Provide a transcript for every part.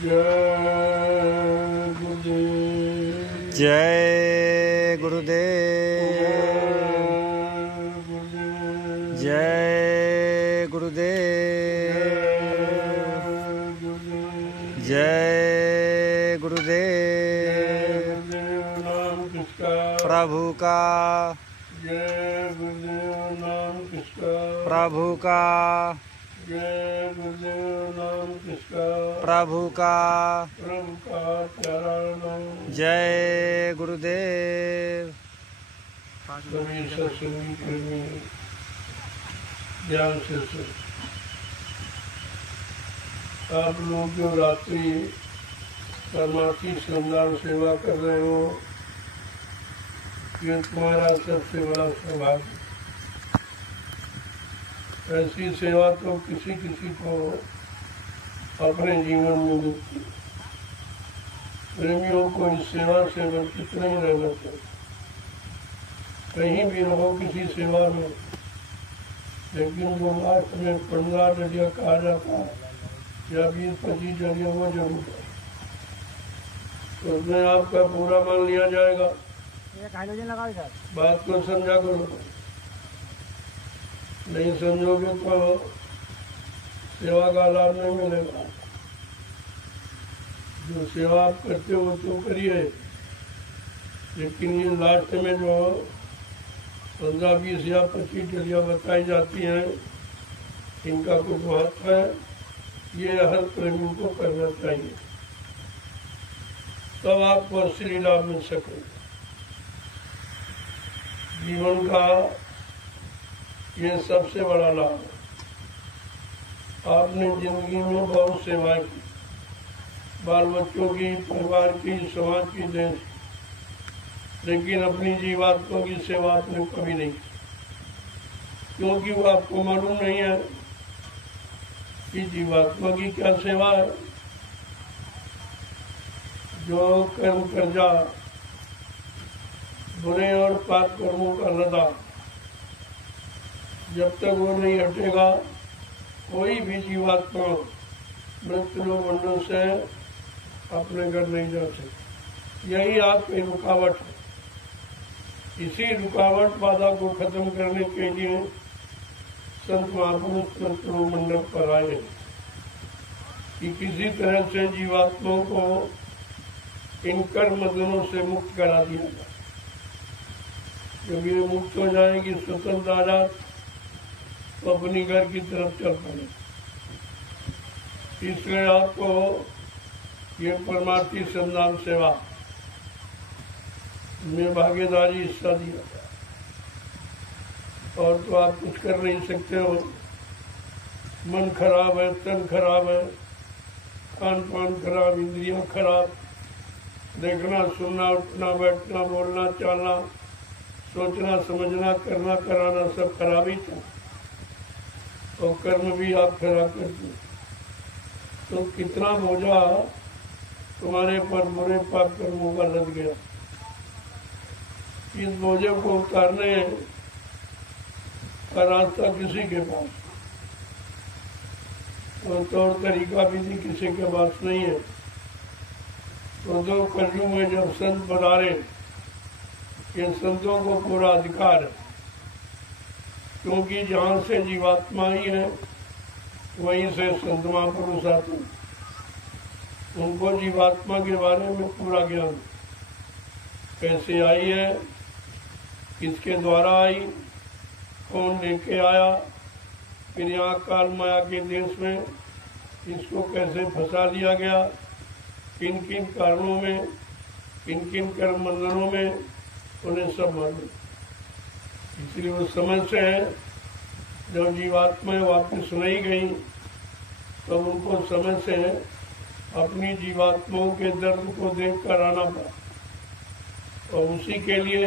जय गुरुदेव। जय गुरुदेव। जय गुरुदेव। जय गुरुदेव। नाम किसका? प्रभु का। जय गुरुदेव। नाम किसका? प्रभु का। जय गुरुदेव। नाम किसका? प्रभु का। प्रभु का प्यारा नाम। जय गुरुदेव। सभी सत्संगी प्रेमी ध्यान से सुन। आप लोग जो रात्रि परमार्थी श्रमदान सेवा कर रहे हो, ये तुम्हारा सबसे बड़ा सौभाग्य। ऐसी सेवा तो किसी किसी को अपने जीवन में मिलती। प्रेमियों को इस सेवा से वंचित नहीं रहना चाहिए। कहीं भी रहो किसी सेवा में, लेकिन जो लास्ट में 15 डलिया कहा जाता है या 20-25 डलिया, वो जरूर है। तो उसमें आपका पूरा मान लिया जाएगा। बात को समझा करो, नहीं समझोगे तो सेवा का लाभ नहीं मिलेगा। जो सेवा आप करते हो तो करिए, लेकिन ये लास्ट में जो 15, 20 या 25 डलियाँ बताई जाती हैं, इनका कुछ महत्व है। ये हर प्रेमी को करना चाहिए, तब आपको असली लाभ मिल सके। जीवन का ये सबसे बड़ा लाभ है। आपने जिंदगी में बहुत सेवाएं की, बाल बच्चों की, परिवार की, समाज की, देश की, लेकिन अपनी जीवात्मा की सेवा आपने कभी नहीं की, क्योंकि वो आपको मालूम नहीं है कि जीवात्मा की क्या सेवा है। जो कर्म कर्जा, बुरे और पाप कर्मों का लदा, जब तक वो नहीं हटेगा, कोई भी जीवात्मा मृत्यु मंडल से अपने घर नहीं जा सकती। यही आपकी रुकावट है। इसी रुकावट बाधा को खत्म करने के लिए संत महापुरुष मृत्यु मंडल पर आए कि किसी तरह से जीवात्माओं को इन कर्म बंधनों से मुक्त करा दिया जाए। जब ये मुक्त हो जाएगी, स्वतंत्र आजाद, तो अपनी घर की तरफ चल पड़े। इसलिए आपको ये परमार्थी श्रमदान सेवा में भागीदारी हिस्सा दिया, और तो आप कुछ कर नहीं सकते हो। मन खराब है, तन खराब है, खान पान खराब, इंद्रियां खराब, देखना, सुनना, उठना, बैठना, बोलना, चालना, सोचना, समझना, करना, कराना सब खराब ही था, और कर्म भी आप खराब करते। तो कितना बोझा तुम्हारे पर बुरे पाप कर्मों का लद गया। इस बोझे को उतारने का रास्ता किसी के पास, तो तौर तरीका भी किसी के पास नहीं है। तो दो कलयुग में जब संत पधारे, ये संतों को पूरा अधिकार है, क्योंकि जहाँ से जीवात्मा ही है, वहीं से संत महापुरुष आते हैं। उनको जीवात्मा के बारे में पूरा ज्ञान, कैसे आई है, किसके द्वारा आई, कौन लेके आया, फिर यहाँ काल माया के देश में इसको कैसे फंसा लिया गया, किन किन कारणों में, किन किन कर्म बंधनों में, उन्हें सब मालूम। इसलिए वो समय से जब जीवात्माएं वापस नहीं गई, तो उनको समय से अपनी जीवात्माओं के दर्द को देख कर आना पड़ा, और उसी के लिए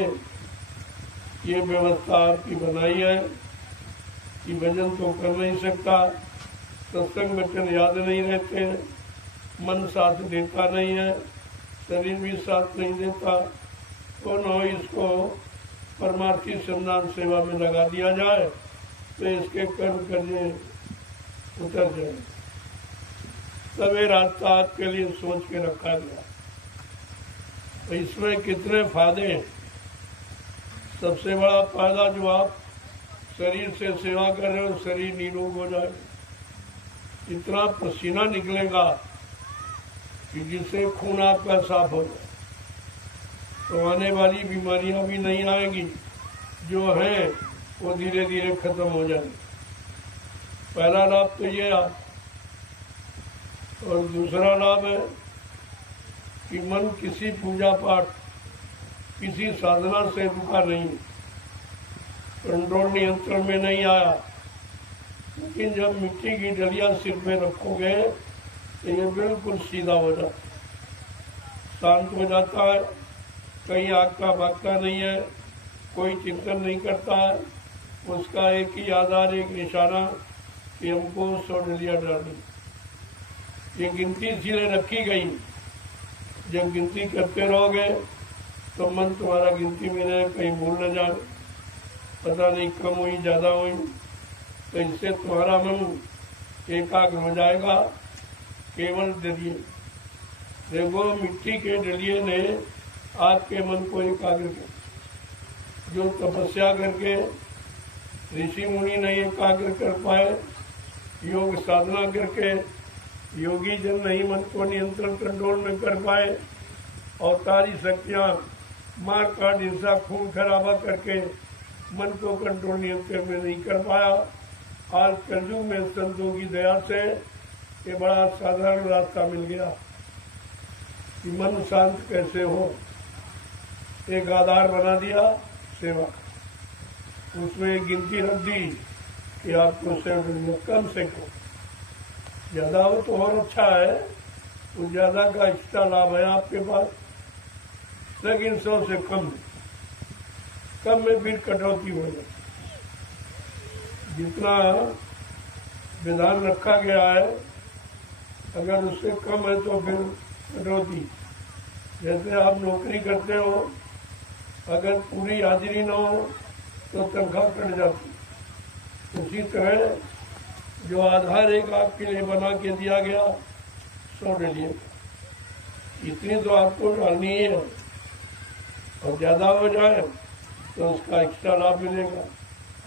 ये व्यवस्था आपकी बनाई है कि भजन तो कर नहीं सकता, सत्संग वचन याद नहीं रहते, मन साथ देता नहीं है, शरीर भी साथ नहीं देता, तो न इसको परमार्थी श्रमदान सेवा में लगा दिया जाए, तो इसके कर्म करने उतर जाए। सब ये रास्ता आपके लिए सोच के रखा गया। तो इसमें कितने फायदे हैं। सबसे बड़ा फायदा जो आप शरीर से सेवा कर रहे हो, शरीर निरोग हो जाए, इतना पसीना निकलेगा कि जिससे खून आपका साफ हो जाए, तो आने वाली बीमारियां भी नहीं आएंगी, जो हैं वो धीरे धीरे खत्म हो जाएंगी। पहला लाभ तो ये आप, और दूसरा लाभ है कि मन किसी पूजा पाठ, किसी साधना से रुका नहीं, कंट्रोल नियंत्रण में नहीं आया। लेकिन जब मिट्टी की डलिया सिर में रखोगे तो ये बिल्कुल सीधा हो जाता है, शांत हो जाता है, कहीं आगता भागता नहीं है, कोई चिंतन नहीं करता है। उसका एक ही आधार, एक निशाना कि हमको 100 डलिया डालनी। ये गिनती इसीलिए रखी गई, जब गिनती करते रहोगे तो मन तुम्हारा गिनती में रहे, कहीं भूल न जाए, पता नहीं कम हुई ज़्यादा हुई, तो इससे तुम्हारा मन एकाग्र हो जाएगा। केवल डलिए देखो, मिट्टी के डलिए ने आपके मन को एकाग्र किया। जो तपस्या करके ऋषि मुनि नहीं एकाग्र कर पाए, योग साधना करके योगी जन नहीं मन को नियंत्रण कंट्रोल में कर पाए, अवतारी शक्तियाँ मार काट हिंसा खून खराबा करके मन को कंट्रोल नियंत्रण में नहीं कर पाया। आज कलयुग में संतों की दया से ये बड़ा साधारण रास्ता मिल गया कि मन शांत कैसे हो। एक आधार बना दिया सेवा, उसमें गिनती रख दी कि आपको सेवा कम से कम, ज्यादा हो तो और अच्छा है, तो ज्यादा का एक्स्ट्रा लाभ है आपके पास, लेकिन 100 से कम में फिर कटौती हो जाए। जितना विधान रखा गया है, अगर उससे कम है तो फिर कटौती। जैसे आप नौकरी करते हो, अगर पूरी हाजिरी न हो तो तनख्वाह कट जाती। उसी तरह जो आधार एक आपके लिए बना के दिया गया 100 डलिए, इतनी तो आपको डालनी है, और ज़्यादा हो जाए तो उसका एक्स्ट्रा लाभ मिलेगा,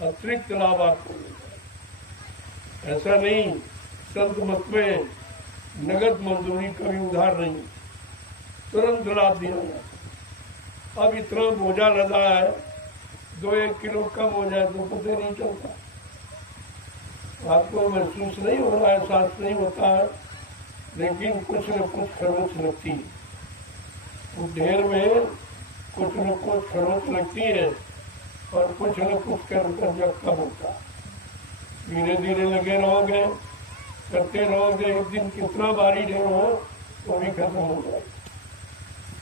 अतिरिक्त लाभ आपको मिलेगा। ऐसा नहीं, संत मत में नगद मजदूरी कभी उधार नहीं, तुरंत लाभ दिया जाता। अब इतना बोझा लदा है, 2-1 किलो कम हो जाए तो पता नहीं चलता, आपको महसूस नहीं हो रहा है, एहसास नहीं होता है, लेकिन कुछ न कुछ खरोच लगती है। उस ढेर में कुछ न कुछ खरोच लगती है, और कुछ न कुछ कर जब कम होता है। धीरे धीरे लगे रहोगे, करते रहोगे, एक दिन कितना भारी ढेर हो तो भी खत्म हो जाए।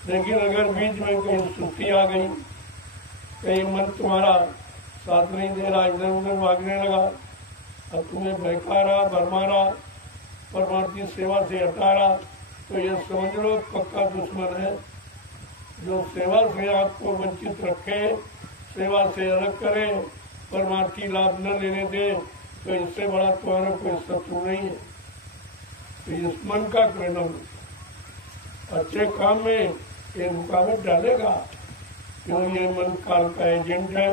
लेकिन अगर बीच में कहीं सुस्ती आ गई, कहीं मन तुम्हारा साथ नहीं दे रहा, इधर उधर भागने लगा, अब तुम्हें बहका रहा, भरमा रहा, परमार्थी सेवा से हटा रहा, तो ये समझ लो पक्का दुश्मन है, जो सेवा से आपको वंचित रखे, सेवा से अलग करे, परमार्थी लाभ न लेने दे, तो इससे बड़ा तुम्हारा कोई शत्रु नहीं है। तो इस मन का परिणाम अच्छे काम में ये रुकावट डालेगा, क्यों ये मन काल का एजेंट है,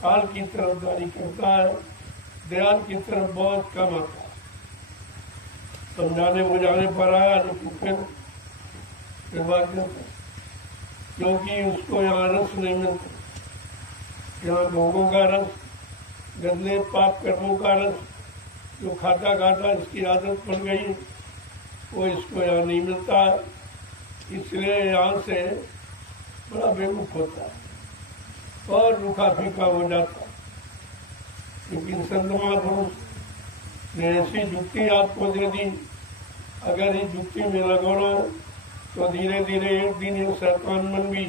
काल की तरफदारी करता है, दयाल की तरफ बहुत कम आता है। समझाने बुझाने पर आया, लेकिन फिर बात नहीं, क्योंकि उसको यहाँ रस नहीं मिलता, यहाँ भोगों का रस, गंदे पाप कर्मों का रस, जो खाता खाता इसकी आदत बन गई, वो इसको यहाँ नहीं मिलता है। इसलिए यहाँ से बड़ा बेवकूफ होता है और रूखा फीका हो जाता है। लेकिन संत महापुरुष ने ऐसी जुक्ति आपको दे दी, अगर इस जुक्ति में लगो लो तो धीरे धीरे एक दिन ये शैतान मन भी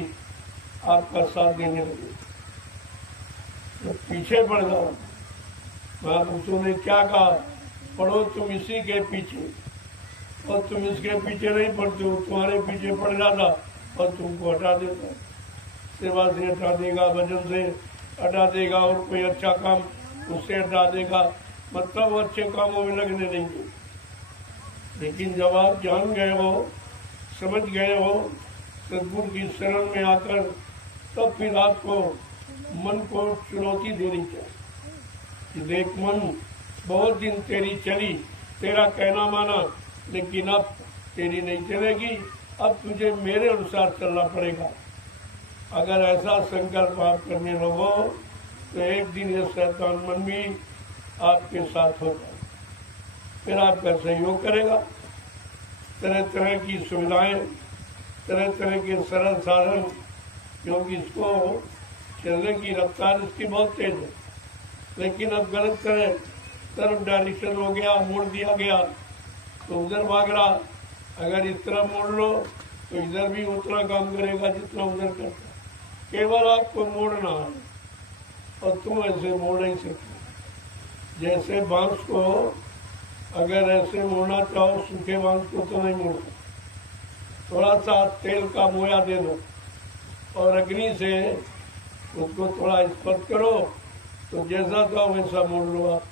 आपका साथ देने लगे। तो पीछे पड़ जाओ, महापुरुषों ने क्या कहा, पढ़ो तुम इसी के पीछे, और तुम इसके पीछे नहीं पड़ते हो, तुम्हारे पीछे पड़ जाता और तुमको हटा देता, सेवा से हटा देगा, भजन से हटा देगा, और कोई अच्छा काम उससे हटा देगा, मतलब वो अच्छे कामों में लगने नहीं देगा। लेकिन जब आप जान गए हो, समझ गए हो सदगुरु की शरण में आकर, तब फिर आपको मन को चुनौती देनी चाहिए कि देख मन, बहुत दिन तेरी चली, तेरा कहना माना, लेकिन अब तेरी नहीं चलेगी, अब तुझे मेरे अनुसार चलना पड़ेगा। अगर ऐसा संकल्प आप करने लगो तो एक दिन ये शैतान मन भी आपके साथ होगा, फिर आपका सहयोग करेगा। तरह तरह की सुविधाएं, तरह तरह के सरल साधन, क्योंकि इसको चलने की रफ्तार इसकी बहुत तेज है, लेकिन अब गलत तरफ डायरेक्शन हो गया, मोड़ दिया गया तो उधर भाग रहा। अगर इस तरह मोड़ लो तो इधर भी उतना काम करेगा जितना उधर करता। केवल आपको मोड़ना है और तुम ऐसे मोड़ नहीं सकते। जैसे बांस को अगर ऐसे मोड़ना चाहो, सूखे बांस को तो नहीं मोड़ सकते। थोड़ा सा तेल का मोया दे दो और अग्नि से उसको थोड़ा स्पर्श करो तो जैसा था वैसा मोड़ लो आप।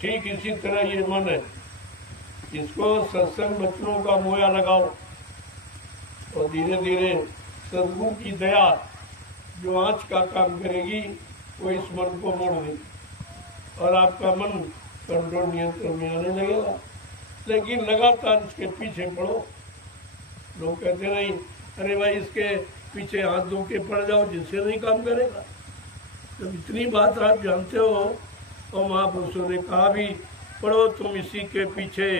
ठीक इसी तरह ये मन है, इसको सत्संग वचनों का मोया लगाओ और धीरे धीरे सदगुरु की दया जो आँच का काम करेगी वो इस मन को मोड़ देगी और आपका मन कंट्रोल नियंत्रण में आने लगेगा। लेकिन लगातार इसके पीछे पड़ो। लोग कहते नहीं, अरे भाई इसके पीछे हाथ धो के पड़ जाओ, जिससे नहीं काम करेगा। जब इतनी बात आप जानते हो और महापुरुषों ने कहा भी, पढ़ो तुम इसी के पीछे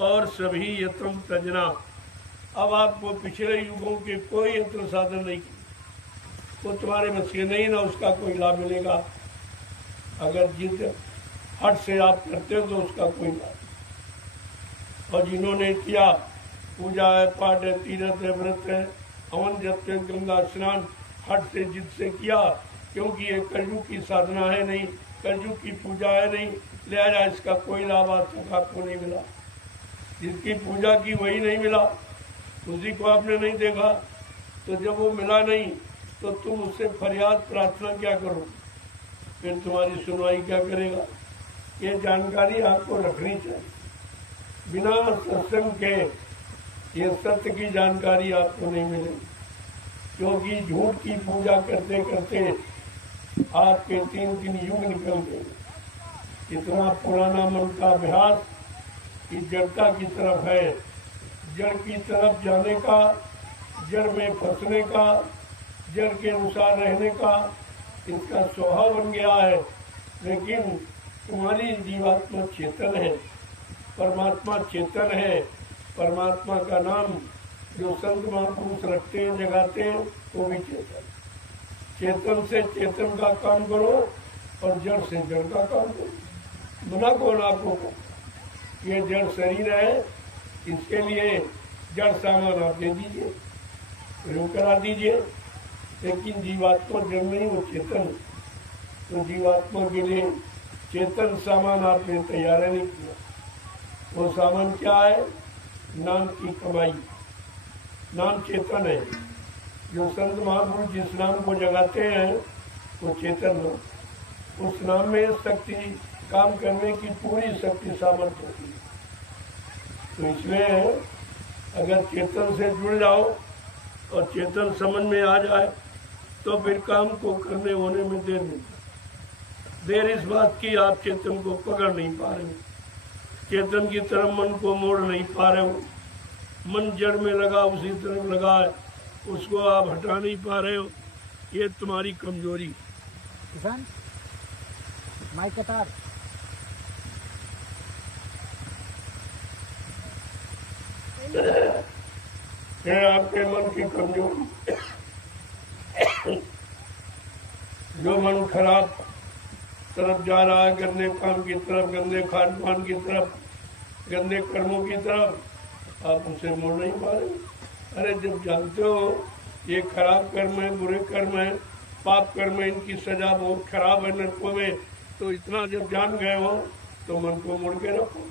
और सभी यत्न तजना। अब आपको पिछले युगों के कोई यत्न साधन नहीं, वो तुम्हारे बस के नहीं, ना उसका कोई लाभ मिलेगा। अगर जिस हट से आप करते हो तो उसका कोई लाभ। और जिन्होंने किया, पूजा है, पाठ है, तीर्थ है, व्रत है, हवन जप है, गंगा स्नान हट से जिद से किया, क्योंकि ये कलयुग की साधना है नहीं, कलयुग की पूजा है नहीं, लिहाजा इसका कोई लाभ आज तक आपको नहीं मिला। जिसकी पूजा की वही नहीं मिला, उसी को आपने नहीं देखा। तो जब वो मिला नहीं तो तुम उससे फरियाद प्रार्थना क्या करो, फिर तुम्हारी सुनवाई क्या करेगा। ये जानकारी आपको रखनी चाहिए। बिना सत्संग के ये सत्य की जानकारी आपको नहीं मिलेगी, क्योंकि झूठ की पूजा करते करते आपके 3 युग निकल गए। इतना पुराना मन का अभ्यास कि जड़ता की तरफ है, जड़ की तरफ जाने का, जड़ में फंसने का, जड़ के अनुसार रहने का इसका स्वभाव बन गया है। लेकिन तुम्हारी जीवात्मा चेतन है, परमात्मा चेतन है। परमात्मा का नाम जो संत महापुरुष रखते हैं, जगाते हैं, वो भी चेतन। चेतन से चेतन का काम करो और जड़ से जड़ का काम करो। मना कौन आपको? ये जड़ शरीर है, इसके लिए जड़ सामान आप दे दीजिए, प्रयोग करा दीजिए। लेकिन जीवात्मा जड़ नहीं, वो चेतन। तो जीवात्मा के लिए चेतन सामान आपने तैयार नहीं किया। वो सामान क्या है? नाम की कमाई। नाम चेतन है। जो संत महापुरुष जिस नाम को जगाते हैं वो चेतन हो। उस नाम में शक्ति, काम करने की पूरी शक्ति सामर्थ्य होती है। तो इसलिए अगर चेतन से जुड़ जाओ और चेतन समझ में आ जाए तो फिर काम को करने होने में देर नहीं। देर इस बात की, आप चेतन को पकड़ नहीं पा रहे हो, चेतन की तरफ मन को मोड़ नहीं पा रहे हो। मन जड़ में लगा, उसी तरफ लगा है, उसको आप हटा नहीं पा रहे हो। ये तुम्हारी कमजोरी। किसान माइक कतार है आपके मन की कमजोरी। जो मन खराब तरफ जा रहा है, गंदे काम की तरफ, गंदे खान पान की तरफ, गंदे कर्मों की तरफ, आप उसे मोड़ नहीं पा रहे। अरे जब जानते हो ये खराब कर्म है, बुरे कर्म है, पाप कर्म है, इनकी सजा बहुत खराब है नरकों में, तो इतना जब जान गए हो तो मन को मोड़ के रखो।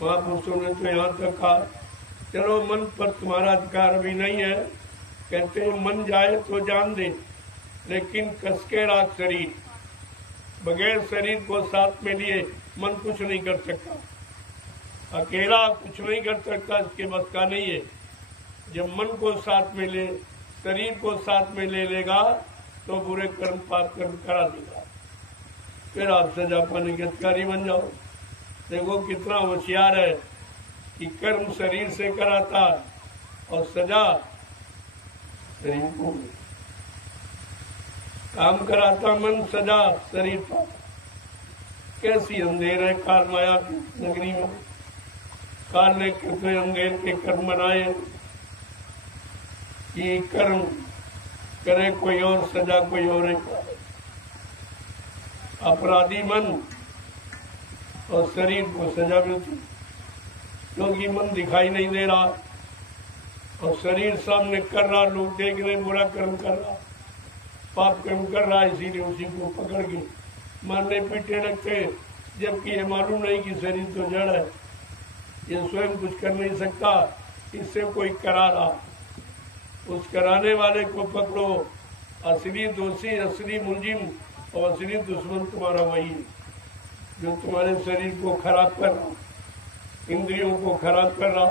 महापुरुषों ने तो यहाँ तक कहा, चलो मन पर तुम्हारा अधिकार अभी नहीं है, कहते हैं मन जाए तो जान दे, लेकिन कसके राख शरीर। बगैर शरीर को साथ में लिए मन कुछ नहीं कर सकता। अकेला कुछ नहीं कर सकता, इसके बस का नहीं है। जब मन को साथ में ले, शरीर को साथ में ले लेगा तो बुरे कर्म पाप कर्म करा देगा, फिर आप सजा पाने के अधिकारी बन जाओ। देखो कितना होशियार है कि कर्म शरीर से कराता और सजा शरीर को, काम कराता मन, सजा शरीर पाता। कैसी अंधेर है काल माया की नगरी में। काल ने कितने अंधेर के कर्म बनाए कि कर्म करे कोई और, सजा कोई और है। अपराधी मन और शरीर को सजा मिलती, क्योंकि मन दिखाई नहीं दे रहा और शरीर सामने कर रहा, लोग देख रहे, बुरा कर्म कर रहा, पाप कर्म कर रहा, इसीलिए उसी को पकड़ के मारने पीटने लगते, जबकि ये मालूम नहीं कि शरीर तो जड़ है, ये स्वयं कुछ कर नहीं सकता, इससे कोई करा रहा। उस कराने वाले को पकड़ो, असली दोषी, असली मुलजिम और असली दुश्मन तुम्हारा वही है जो तुम्हारे शरीर को खराब कर रहा, इंद्रियों को खराब कर रहा,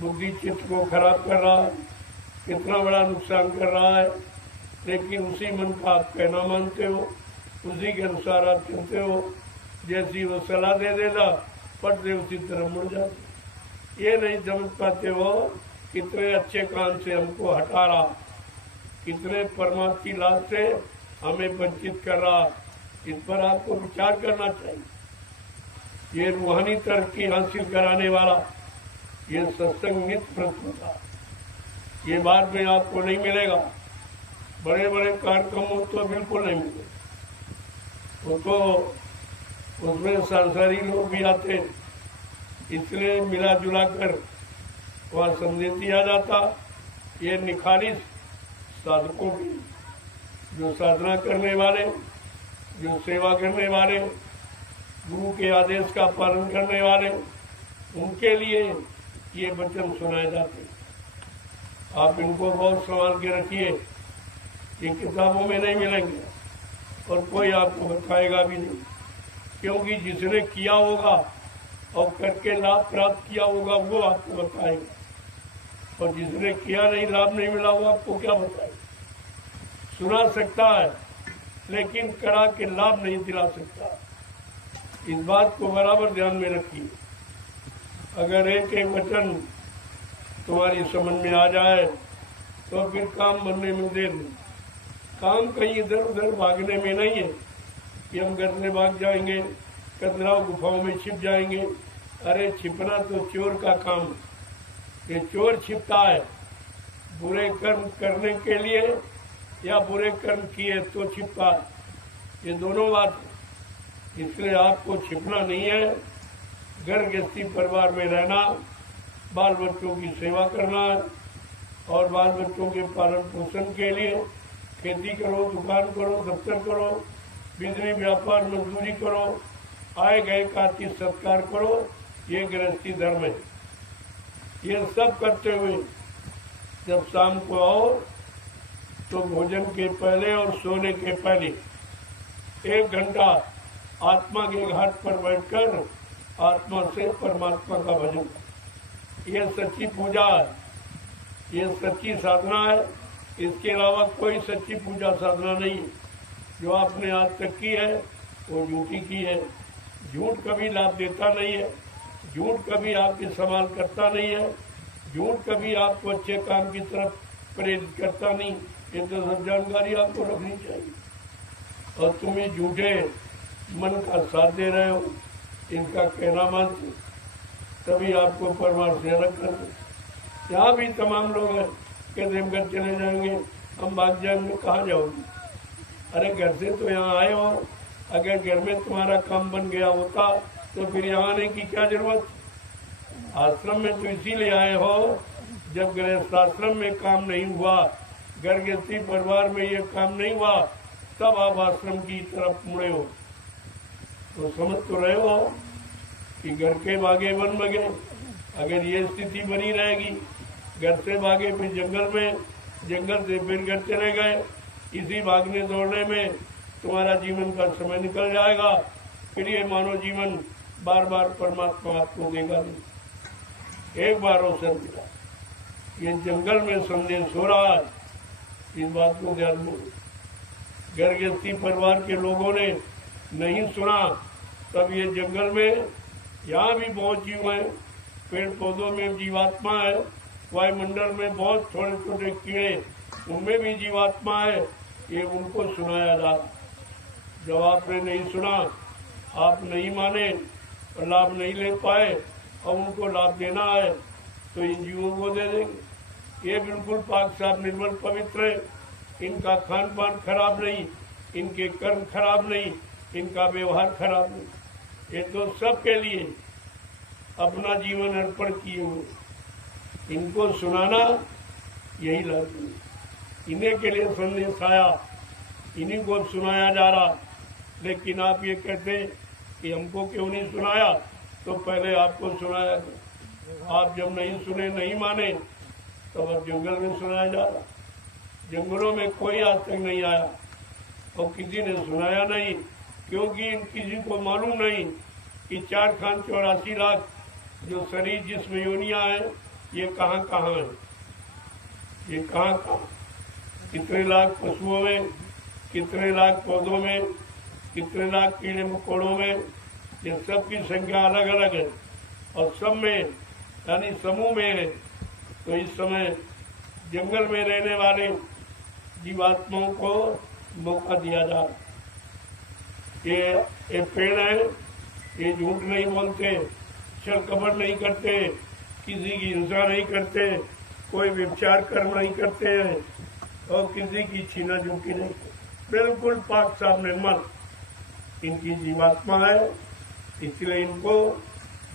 बुद्धि चित्त को खराब कर रहा, कितना बड़ा नुकसान कर रहा है। लेकिन उसी मन का आप कहना मानते हो, उसी के अनुसार आप चलते हो, जैसी वो सलाह दे देगा पट दे उसी तरह मुड़ जाते। ये नहीं समझ पाते हो कितने अच्छे काम से हमको हटा रहा, कितने परमात्मा की लाभ से हमें वंचित कर रहा। इस पर आपको विचार करना चाहिए। ये रूहानी तरक्की हासिल कराने वाला ये सत्संग नित्य प्रस्तुत, ये बाद में आपको नहीं मिलेगा। बड़े बड़े कार्यक्रमों तो बिल्कुल नहीं मिले, वो तो उसमें संसारी लोग भी आते, इसलिए मिला जुला कर वहाँ संदेश दिया जाता। ये निखालिस साधकों की, जो साधना करने वाले, जो सेवा करने वाले, गुरु के आदेश का पालन करने वाले, उनके लिए ये वचन सुनाए जाते। आप इनको बहुत संभाल के रखिए, ये किताबों में नहीं मिलेंगे और कोई आपको बताएगा भी नहीं, क्योंकि जिसने किया होगा और करके लाभ प्राप्त किया होगा वो आपको बताएगा, और जिसने किया नहीं, लाभ नहीं मिला, वो आपको क्या बताएगा। सुना सकता है लेकिन करा के लाभ नहीं दिला सकता। इस बात को बराबर ध्यान में रखिए। अगर एक एक वचन तुम्हारी समझ में आ जाए तो फिर काम बनने में देर नहीं। काम कहीं इधर उधर भागने में नहीं है कि हम घर से भाग जाएंगे, कदराव गुफाओं में छिप जाएंगे। अरे छिपना तो चोर का काम, ये चोर छिपता है बुरे कर्म करने के लिए या बुरे कर्म किए तो छिपता है, ये दोनों बात है। इसलिए आपको छिपना नहीं है, घर गृहस्थी परिवार में रहना, बाल बच्चों की सेवा करना है और बाल बच्चों के पालन पोषण के लिए खेती करो, दुकान करो, दफ्तर करो, बिजली व्यापार मजदूरी करो, आए गए का सत्कार करो, ये गृहस्थी धर्म है। ये सब करते हुए जब शाम को आओ तो भोजन के पहले और सोने के पहले 1 घंटा आत्मा के घाट पर बैठकर आत्मा से परमात्मा का भजन, ये सच्ची पूजा है, ये सच्ची साधना है। इसके अलावा कोई सच्ची पूजा साधना नहीं है। जो आपने आज तक की है वो झूठी की है। झूठ कभी लाभ देता नहीं है, झूठ कभी आपकी संभाल करता नहीं है, झूठ कभी आपको अच्छे काम की तरफ प्रेरित करता नहीं। ये तो सब जानकारी आपको रखनी चाहिए। और तुम ये झूठे मन का साथ दे रहे हो, इनका कहना मानते, तभी आपको परमार्थ से अलग कर दे। यहाँ भी तमाम लोग हैं, कहते हम घर चले जाएंगे, हम भाग जाएंगे, कहाँ जाओगे? अरे घर से तो यहाँ आए हो, अगर घर में तुम्हारा काम बन गया होता तो फिर यहाँ आने की क्या जरूरत? आश्रम में तो इसीलिए आए हो, जब गृहस्थाश्रम में काम नहीं हुआ, घर गृहस्थी परिवार में ये काम नहीं हुआ, तब आप आश्रम की तरफ मुड़े हो। तो समझ तो रहे हो कि घर के भागे वन भागे। अगर ये स्थिति बनी रहेगी, घर से भागे फिर जंगल में, जंगल से फिर घर चले गए, इसी भागने दौड़ने में तुम्हारा जीवन का समय निकल जाएगा। फिर ये मानव जीवन बार बार परमात्मा आपको देगा नहीं, एक बार अवसर मिला। ये जंगल में संदेश हो रहा है, इस बात को ध्यान में। गर्गस्थी परिवार के लोगों ने नहीं सुना, तब ये जंगल में यहाँ भी बहुत जीव हैं, पेड़ पौधों में जीवात्मा है, वायुमंडल में बहुत छोटे छोटे कीड़े, उनमें भी जीवात्मा है, ये उनको सुनाया जा। जब आपने नहीं सुना, आप नहीं माने और लाभ नहीं ले पाए, और उनको लाभ देना है तो इन जीवों को दे देंगे। ये बिल्कुल पाक साफ निर्मल पवित्र है, इनका खान पान खराब नहीं, इनके कर्म खराब नहीं, इनका व्यवहार खराब नहीं, ये तो सबके लिए अपना जीवन अर्पण किए हुए। इनको सुनाना यही लाभ है, इन्हीं के लिए संदेश आया, इन्हीं को सुनाया जा रहा। लेकिन आप ये कहते कि हमको क्यों नहीं सुनाया, तो पहले आपको सुनाया। आप जब नहीं सुने, नहीं माने, तब अब जंगल में सुनाया जा रहा। जंगलों में कोई आज तक नहीं आया और किसी ने सुनाया नहीं, क्योंकि किसी को मालूम नहीं कि 4 खान 84 लाख जो शरीर जिसमें योनियां हैं, ये कहाँ कहाँ है, ये कहाँ कहाँ, कितने लाख पशुओं में, कितने लाख पौधों में, कितने लाख कीड़े मकोड़ों में, ये सब की संख्या अलग अलग है और सब में यानी समूह में है। तो इस समय जंगल में रहने वाले जीवात्माओं को मौका दिया जा रहा। ये पेड़ है, ये झूठ नहीं बोलते, छल कपट नहीं करते, किसी की हिंसा नहीं करते, कोई व्यभिचार कर्म नहीं करते हैं और किसी की छीना झूठी नहीं करते, बिल्कुल पाक साफ निर्मल इनकी जीवात्मा है। इसलिए इनको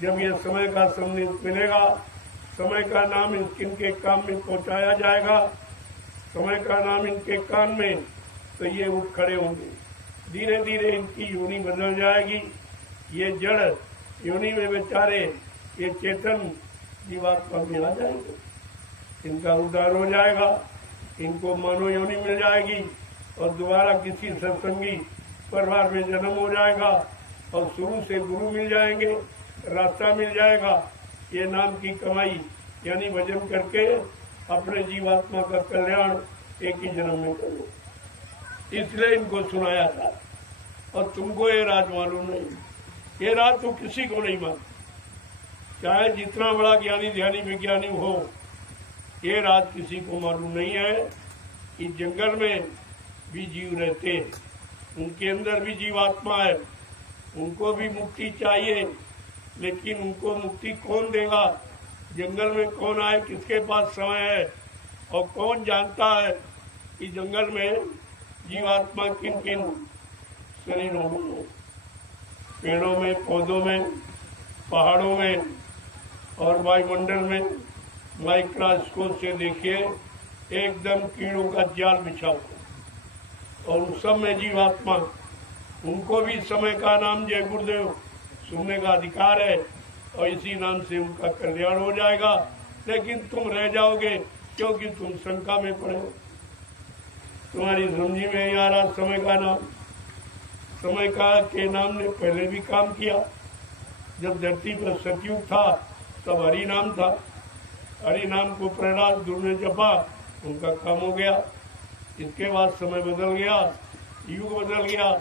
जब ये समय का संदेश मिलेगा, समय का नाम इनके काम में पहुंचाया जाएगा, समय का नाम इनके कान में, तो ये उठ खड़े होंगे। धीरे धीरे इनकी योनि बदल जाएगी। ये जड़ योनि में बेचारे ये चेतन जीवात्मा में आ जाएंगे, इनका उद्धार हो जाएगा, इनको मानो योनि मिल जाएगी और दोबारा किसी सत्संगी परिवार में जन्म हो जाएगा और शुरू से गुरु मिल जाएंगे, रास्ता मिल जाएगा। ये नाम की कमाई यानी भजन करके अपने जीवात्मा का कल्याण एक ही जन्म में करो, इसलिए इनको सुनाया था। और तुमको ये राज मालूम नहीं, ये राज तो किसी को नहीं मालूम, चाहे जितना बड़ा ज्ञानी ध्यानी विज्ञानी हो, ये राज किसी को मालूम नहीं है कि जंगल में भी जीव रहते हैं, उनके अंदर भी जीवात्मा है, उनको भी मुक्ति चाहिए। लेकिन उनको मुक्ति कौन देगा? जंगल में कौन आए, किसके पास समय है और कौन जानता है कि जंगल में जीवात्मा किन किन शरीरों में, पेड़ों में, पौधों में, पहाड़ों में और वायुमंडल में। माइक्रोस्कोप से देखिए, एकदम कीड़ों का जाल बिछा हुआ और उन सब में जीवात्मा। उनको भी समय का नाम जय गुरुदेव सुनने का अधिकार है और इसी नाम से उनका कल्याण हो जाएगा। लेकिन तुम रह जाओगे क्योंकि तुम शंका में पड़े हो, तुम्हारी समझी में नहीं आ रहा समय का नाम। समय का के नाम ने पहले भी काम किया, जब धरती पर सतयुग था तब हरि नाम था, हरि नाम को प्रहलाद गुरु ने जपा, उनका काम हो गया। इसके बाद समय बदल गया, युग बदल गया,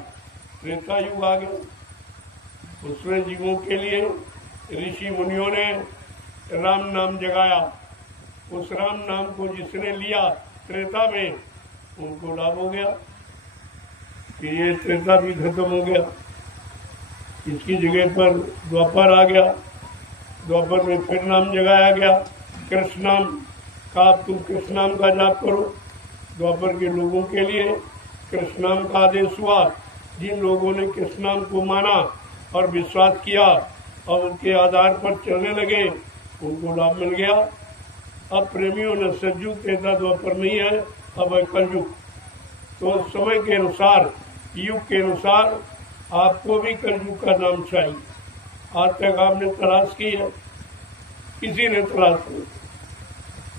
त्रेता युग आ गया। उसमें जीवों के लिए ऋषि मुनियों ने राम नाम जगाया। उस राम नाम को जिसने लिया त्रेता में, उनको लाभ हो गया कि ये त्रेता भी खत्म हो गया। इसकी जगह पर द्वापर आ गया, द्वापर में फिर नाम जगाया गया कृष्ण नाम का। आप तुम कृष्ण नाम का जाप करो। द्वापर के लोगों के लिए कृष्ण नाम का आदेश हुआ। जिन लोगों ने कृष्ण नाम को माना और विश्वास किया और उनके आधार पर चलने लगे, उनको लाभ मिल गया। अब प्रेमियों ने सतयुग त्रेता द्वापर नहीं है, अब है कलयुग। तो समय के अनुसार, युग के अनुसार आपको भी कलयुग का नाम चाहिए। आज तक आपने तलाश की है, किसी ने तलाश नहीं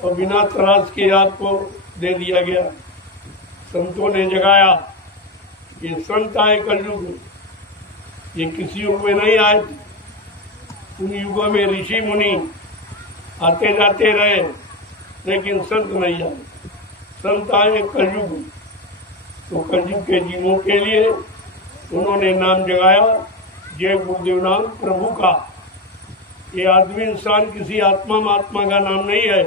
और बिना तलाश के आपको दे दिया गया। संतों ने जगाया, ये संत आए कलयुग में, ये किसी युग में नहीं आए थे। उन युगों में ऋषि मुनि आते जाते रहे, लेकिन संत नहीं आए। संत आए कलयुग में, तो कलयुग के जीवों के लिए उन्होंने नाम जगाया जय गुरुदेव नाम प्रभु का। ये आदमी इंसान किसी आत्मा महात्मा का नाम नहीं है,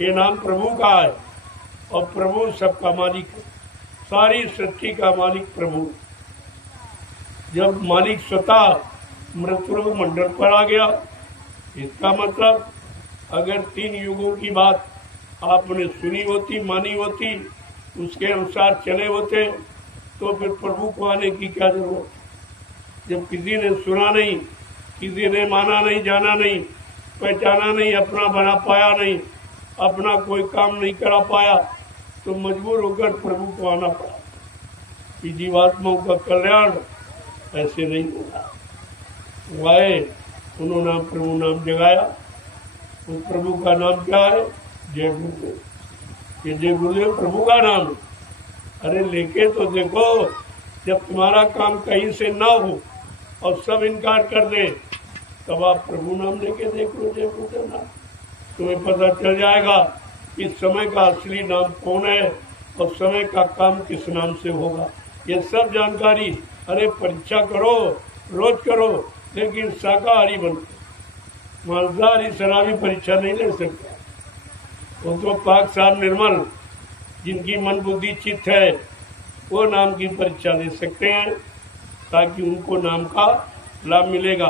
ये नाम प्रभु का है। और प्रभु सबका मालिक है, सारी सृष्टि का मालिक प्रभु। जब मालिक स्वतः मृतरोग मंडल पर आ गया, इसका मतलब अगर 3 युगों की बात आपने सुनी होती, मानी होती, उसके अनुसार चले होते, तो फिर प्रभु को आने की क्या जरूरत। जब किसी ने सुना नहीं, किसी ने माना नहीं, जाना नहीं, पहचाना नहीं, अपना बना पाया नहीं, अपना कोई काम नहीं करा पाया, तो मजबूर होकर प्रभु को आना पड़ा। कि जीवात्माओं का कल्याण ऐसे नहीं होगा। वाए उन्होंने प्रभु नाम जगाया। उस प्रभु का नाम क्या है? जय गुरुदेव। ये जय गुरुदेव प्रभु का नाम है। अरे लेके तो देखो, जब तुम्हारा काम कहीं से ना हो और सब इनकार कर दे, तब आप प्रभु नाम लेके देख लो जय गुरुदेव नाम। तुम्हें पता चल जाएगा इस समय का असली नाम कौन है और समय का काम किस नाम से होगा। ये सब जानकारी अरे परीक्षा करो, रोज करो, लेकिन शाकाहारी बनो। मांसाहारी शराबी परीक्षा नहीं ले सकता। वो तो पाक साफ निर्मल जिनकी मन बुद्धि चित्त है, वो नाम की परीक्षा ले सकते हैं, ताकि उनको नाम का लाभ मिलेगा।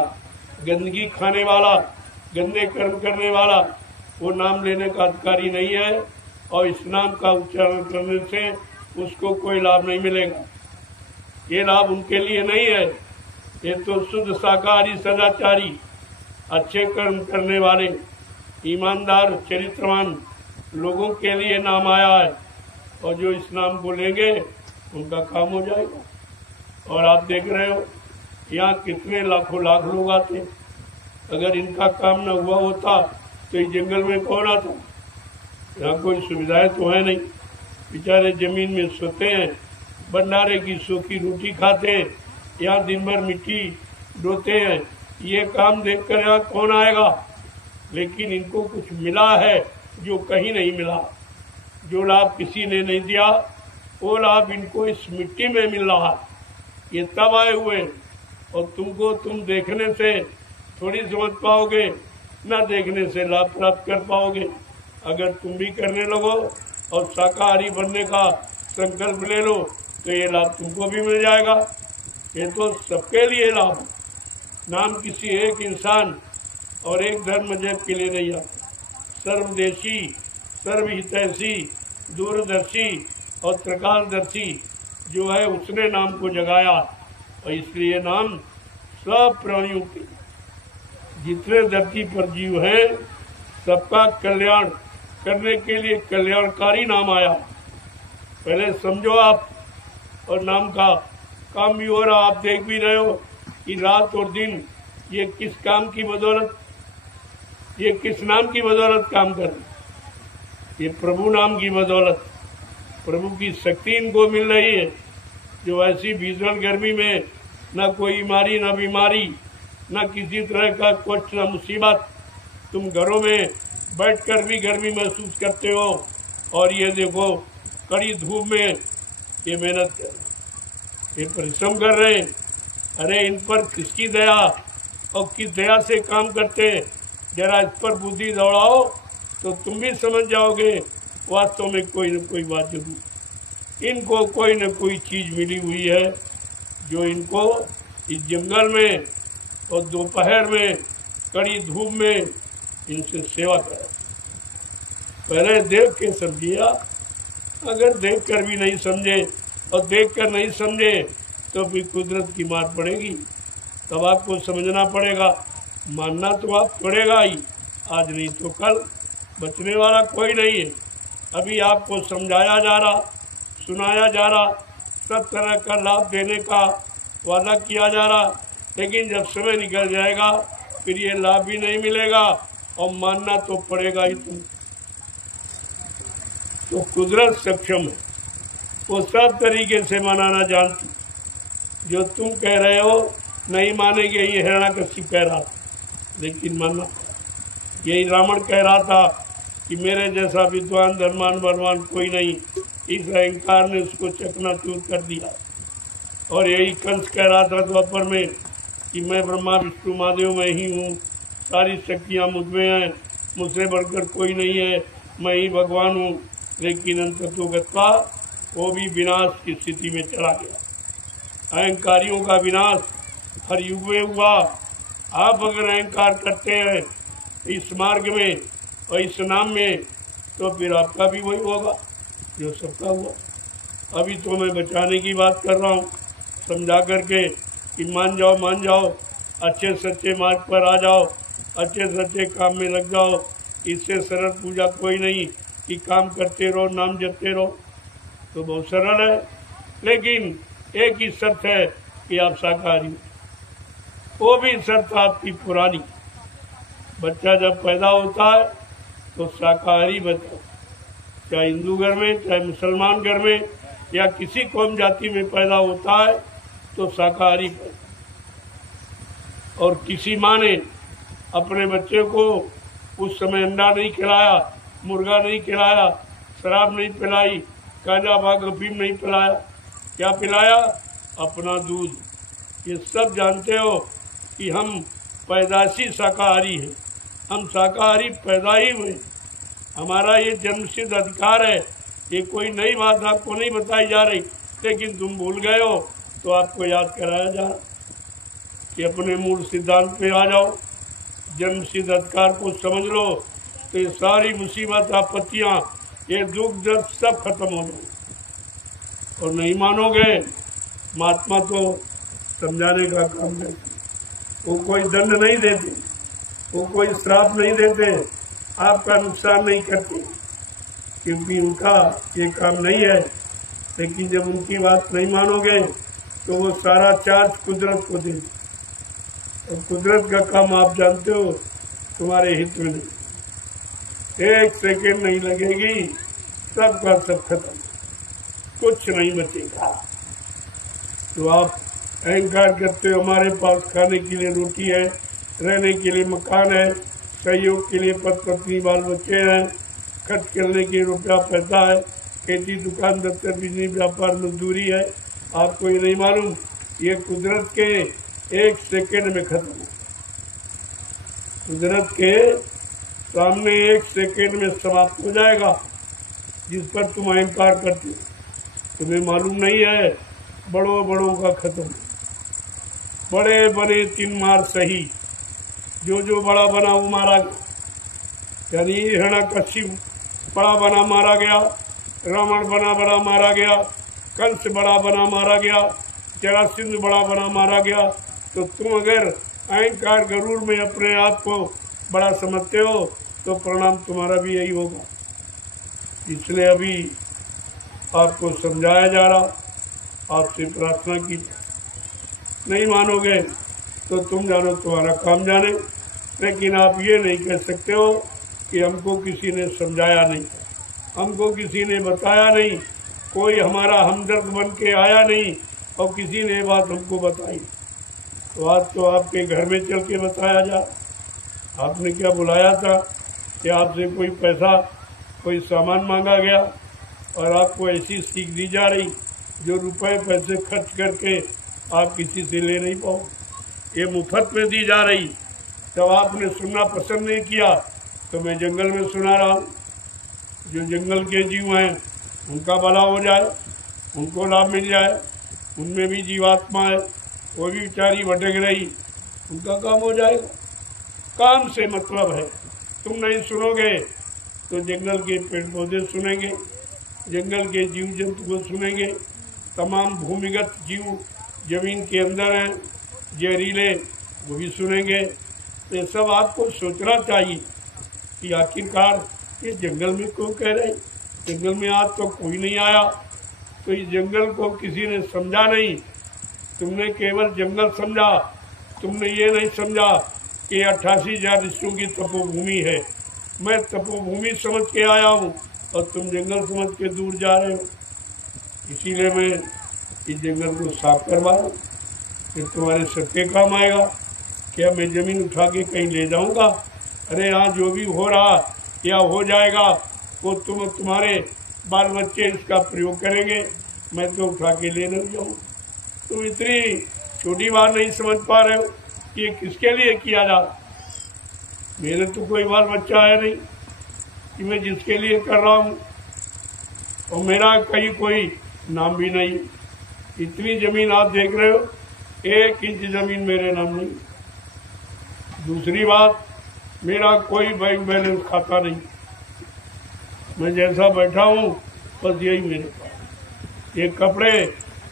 गंदगी खाने वाला, गंदे कर्म करने वाला, वो नाम लेने का अधिकारी नहीं है, और इस नाम का उच्चारण करने से उसको कोई लाभ नहीं मिलेगा। ये लाभ उनके लिए नहीं है। ये तो शुद्ध शाकाहारी सदाचारी, अच्छे कर्म करने वाले, ईमानदार, चरित्रवान लोगों के लिए नाम आया है, और जो इस नाम को लेंगे उनका काम हो जाएगा। और आप देख रहे हो यहाँ कितने लाखों लाख लोग आते हैं। अगर इनका काम न हुआ होता तो इस जंगल में कौन आता? यहाँ कोई सुविधाएं तो है नहीं। बेचारे जमीन में सोते हैं, भंडारे की सूखी रोटी खाते हैं, यहाँ दिन भर मिट्टी ढोते हैं। ये काम देखकर यहाँ कौन आएगा? लेकिन इनको कुछ मिला है जो कहीं नहीं मिला। जो लाभ किसी ने नहीं दिया, वो लाभ इनको इस मिट्टी में मिल रहा। ये तब आए हुए, और तुमको तुम देखने से थोड़ी समझ पाओगे, न देखने से लाभ प्राप्त कर पाओगे। अगर तुम भी करने लगो और शाकाहारी बनने का संकल्प ले लो, तो ये लाभ तुमको भी मिल जाएगा। ये तो सबके लिए लाभ है। नाम किसी एक इंसान और एक धर्म मजहब के लिए नहीं आता। सर्वदेशी, सर्वहितैषी, दूरदर्शी और त्रिकालदर्शी जो है, उसने नाम को जगाया। और इसलिए नाम सब प्राणियों के, जितने धरती पर जीव हैं, सबका कल्याण करने के लिए कल्याणकारी नाम आया। पहले समझो आप, और नाम का काम भी हो रहा। आप देख भी रहे हो कि रात और दिन ये किस काम की बदौलत, ये किस नाम की बदौलत काम कर रहे? ये प्रभु नाम की बदौलत। प्रभु की शक्ति इनको मिल रही है, जो ऐसी भीषण गर्मी में न कोई बीमारी, न बीमारी, न किसी तरह का कष्ट, न मुसीबत। तुम घरों में बैठकर भी गर्मी महसूस करते हो, और ये देखो कड़ी धूप में ये मेहनत कर, ये परिश्रम कर रहे हैं। अरे इन पर किसकी दया और किस दया से काम करते हैं? जरा इस पर बुद्धि दौड़ाओ तो तुम भी समझ जाओगे वास्तव में कोई न कोई बात जरूर। इनको कोई न कोई चीज मिली हुई है, जो इनको इस जंगल में और दोपहर में कड़ी धूप में इनसे सेवा करे। पहले देख के समझिए। अगर देख कर भी नहीं समझे और देख कर नहीं समझे, तो फिर कुदरत की मार पड़ेगी। तब आपको समझना पड़ेगा, मानना तो आप पड़ेगा ही। आज नहीं तो कल बचने वाला कोई नहीं है। अभी आपको समझाया जा रहा, सुनाया जा रहा, सब तरह का लाभ देने का वादा किया जा रहा, लेकिन जब समय निकल जाएगा फिर ये लाभ भी नहीं मिलेगा, और मानना तो पड़ेगा ही तुम। तो कुदरत सक्षम है, वो सब तरीके से मनाना जानती। जो तुम कह रहे हो नहीं मानेंगे, ये हिरण्याकश्यप कह रहा। लेकिन मानना, यही रावण कह रहा था कि मेरे जैसा विद्वान धर्मान बलवान कोई नहीं। इस अहंकार ने उसको चकनाचूर कर दिया। और यही कंस कह रहा था द्वापर में कि मैं ब्रह्मा विष्णु महादेव में ही हूँ, सारी शक्तियाँ मुझ में हैं, मुझसे बढ़कर कोई नहीं है, मैं ही भगवान हूँ। लेकिन अंततो गत्वा वो भी विनाश की स्थिति में चला गया। अहंकारियों का विनाश हर युग में हुआ। आप अगर अहंकार करते हैं इस मार्ग में और इस नाम में, तो फिर आपका भी वही होगा जो सबका हुआ। अभी तो मैं बचाने की बात कर रहा हूँ, समझा करके कि मान जाओ, अच्छे सच्चे मार्ग पर आ जाओ, अच्छे सच्चे काम में लग जाओ। इससे सरल पूजा कोई नहीं कि काम करते रहो, नाम जपते रहो, तो बहुत सरल है। लेकिन एक ही शर्त है कि आप शाकाहारी हो। वो भी शर्त आपकी पुरानी। बच्चा जब पैदा होता है तो शाकाहारी बच्चा, चाहे हिंदू घर में, चाहे मुसलमान घर में, या किसी कौम जाति में पैदा होता है तो शाकाहारी पैदा। और किसी माँ ने अपने बच्चे को उस समय अंडा नहीं खिलाया, मुर्गा नहीं खिलाया, शराब नहीं पिलाई, गांजा भांग अफीम नहीं पिलाया, क्या पिलाया? अपना दूध। ये सब जानते हो कि हम पैदाशी शाकाहारी हैं, हम शाकाहारी पैदा ही हुए। हमारा ये जन्मसिद्ध अधिकार है। ये कोई नई बात आपको नहीं बताई जा रही, लेकिन तुम भूल गए हो तो आपको याद कराया जा कि अपने मूल सिद्धांत पे आ जाओ, जन्मसिद्ध अधिकार को समझ लो, तो ये सारी मुसीबत आपत्तियाँ, ये दुख दर्द सब खत्म हो जाए। और नहीं मानोगे, महात्मा तो समझाने का काम करते, वो कोई दंड नहीं देते, वो कोई श्राप नहीं देते, आपका नुकसान नहीं करते, क्योंकि उनका ये काम नहीं है। लेकिन जब उनकी बात नहीं मानोगे तो वो सारा चार्ज कुदरत को दे, और कुदरत का काम आप जानते हो तुम्हारे हित में नहीं। एक सेकेंड नहीं लगेगी, सबका सब खत्म, कुछ नहीं बचेगा। तो आप अहंकार करते हो हमारे पास खाने के लिए रोटी है, रहने के लिए मकान है, सहयोग के लिए पति पत्नी बाल बच्चे हैं, खर्च करने के रुपया पैसा है, खेती दुकान दफ्तर बिजली व्यापार मजदूरी है। आपको ये नहीं मालूम, ये कुदरत के एक सेकेंड में खत्म हो, कुदरत के सामने एक सेकेंड में समाप्त हो जाएगा, जिस पर तुम अहंकार करते हो। तुम्हें मालूम नहीं है, बड़ों का खत्म, बड़े बने 3 मार सही, जो बड़ा बना वो मारा गया। यानी हिरण्यकश्यप बड़ा बना मारा गया, रावण बड़ा मारा गया, कंस बड़ा बना मारा गया, जरासंध बड़ा बना मारा गया। तो तुम अगर अहंकार गरूर में अपने आप को बड़ा समझते हो तो परिणाम तुम्हारा भी यही होगा। इसलिए अभी आपको समझाया जा रहा, आपसे प्रार्थना की। नहीं मानोगे तो तुम जानो, तुम्हारा काम जाने। लेकिन आप ये नहीं कह सकते हो कि हमको किसी ने समझाया नहीं, हमको किसी ने बताया नहीं, कोई हमारा हमदर्द बन के आया नहीं और किसी ने बात हमको बताई। तो आज तो आपके घर में चल के बताया जा। आपने क्या बुलाया था कि आपसे कोई पैसा, कोई सामान मांगा गया और आपको ऐसी सीख दी जा रही जो रुपए पैसे खर्च करके आप किसी से ले नहीं पाओ, ये मुफ्त में दी जा रही। जब आपने सुनना पसंद नहीं किया तो मैं जंगल में सुना रहा हूँ। जो जंगल के जीव हैं उनका भला हो जाए, उनको लाभ मिल जाए, उनमें भी जीवात्मा है, वो भी बेचारी भटक रही, उनका काम हो जाएगा। काम से मतलब है, तुम नहीं सुनोगे तो जंगल के पेड़ पौधे सुनेंगे, जंगल के जीव जंतु को सुनेंगे, तमाम भूमिगत जीव जमीन के अंदर हैं जहरीले, वो भी सुनेंगे। तो ये सब आपको सोचना चाहिए कि आखिरकार ये जंगल में क्यों कह रहे हैं। जंगल में आज तो कोई नहीं आया, तो इस जंगल को किसी ने समझा नहीं, तुमने केवल जंगल समझा। तुमने ये नहीं समझा कि 88,000 ऋषियों की तपोभूमि है। मैं तपोभूमि समझ के आया हूँ और तुम जंगल समझ के दूर जा रहे हो। इसीलिए मैं इस जंगल को साफ करवा रहा हूँ, फिर तुम्हारे सबके काम आएगा। क्या मैं ज़मीन उठा के कहीं ले जाऊंगा? अरे यहाँ जो भी हो रहा या हो जाएगा वो तुम्हारे बाल बच्चे इसका प्रयोग करेंगे, मैं तो उठा के ले नहीं जाऊँ। तुम इतनी छोटी बात नहीं समझ पा रहे हो कि ये किसके लिए किया जा रहा। मेरे तो कोई बाल बच्चा है नहीं कि मैं जिसके लिए कर रहा हूँ, और मेरा कहीं कोई नाम भी नहीं। इतनी ज़मीन आप देख रहे हो, 1 इंच ज़मीन मेरे नाम नहीं। दूसरी बात, मेरा कोई बैंक बैलेंस खाता नहीं। मैं जैसा बैठा हूँ बस यही मेरे पास। ये कपड़े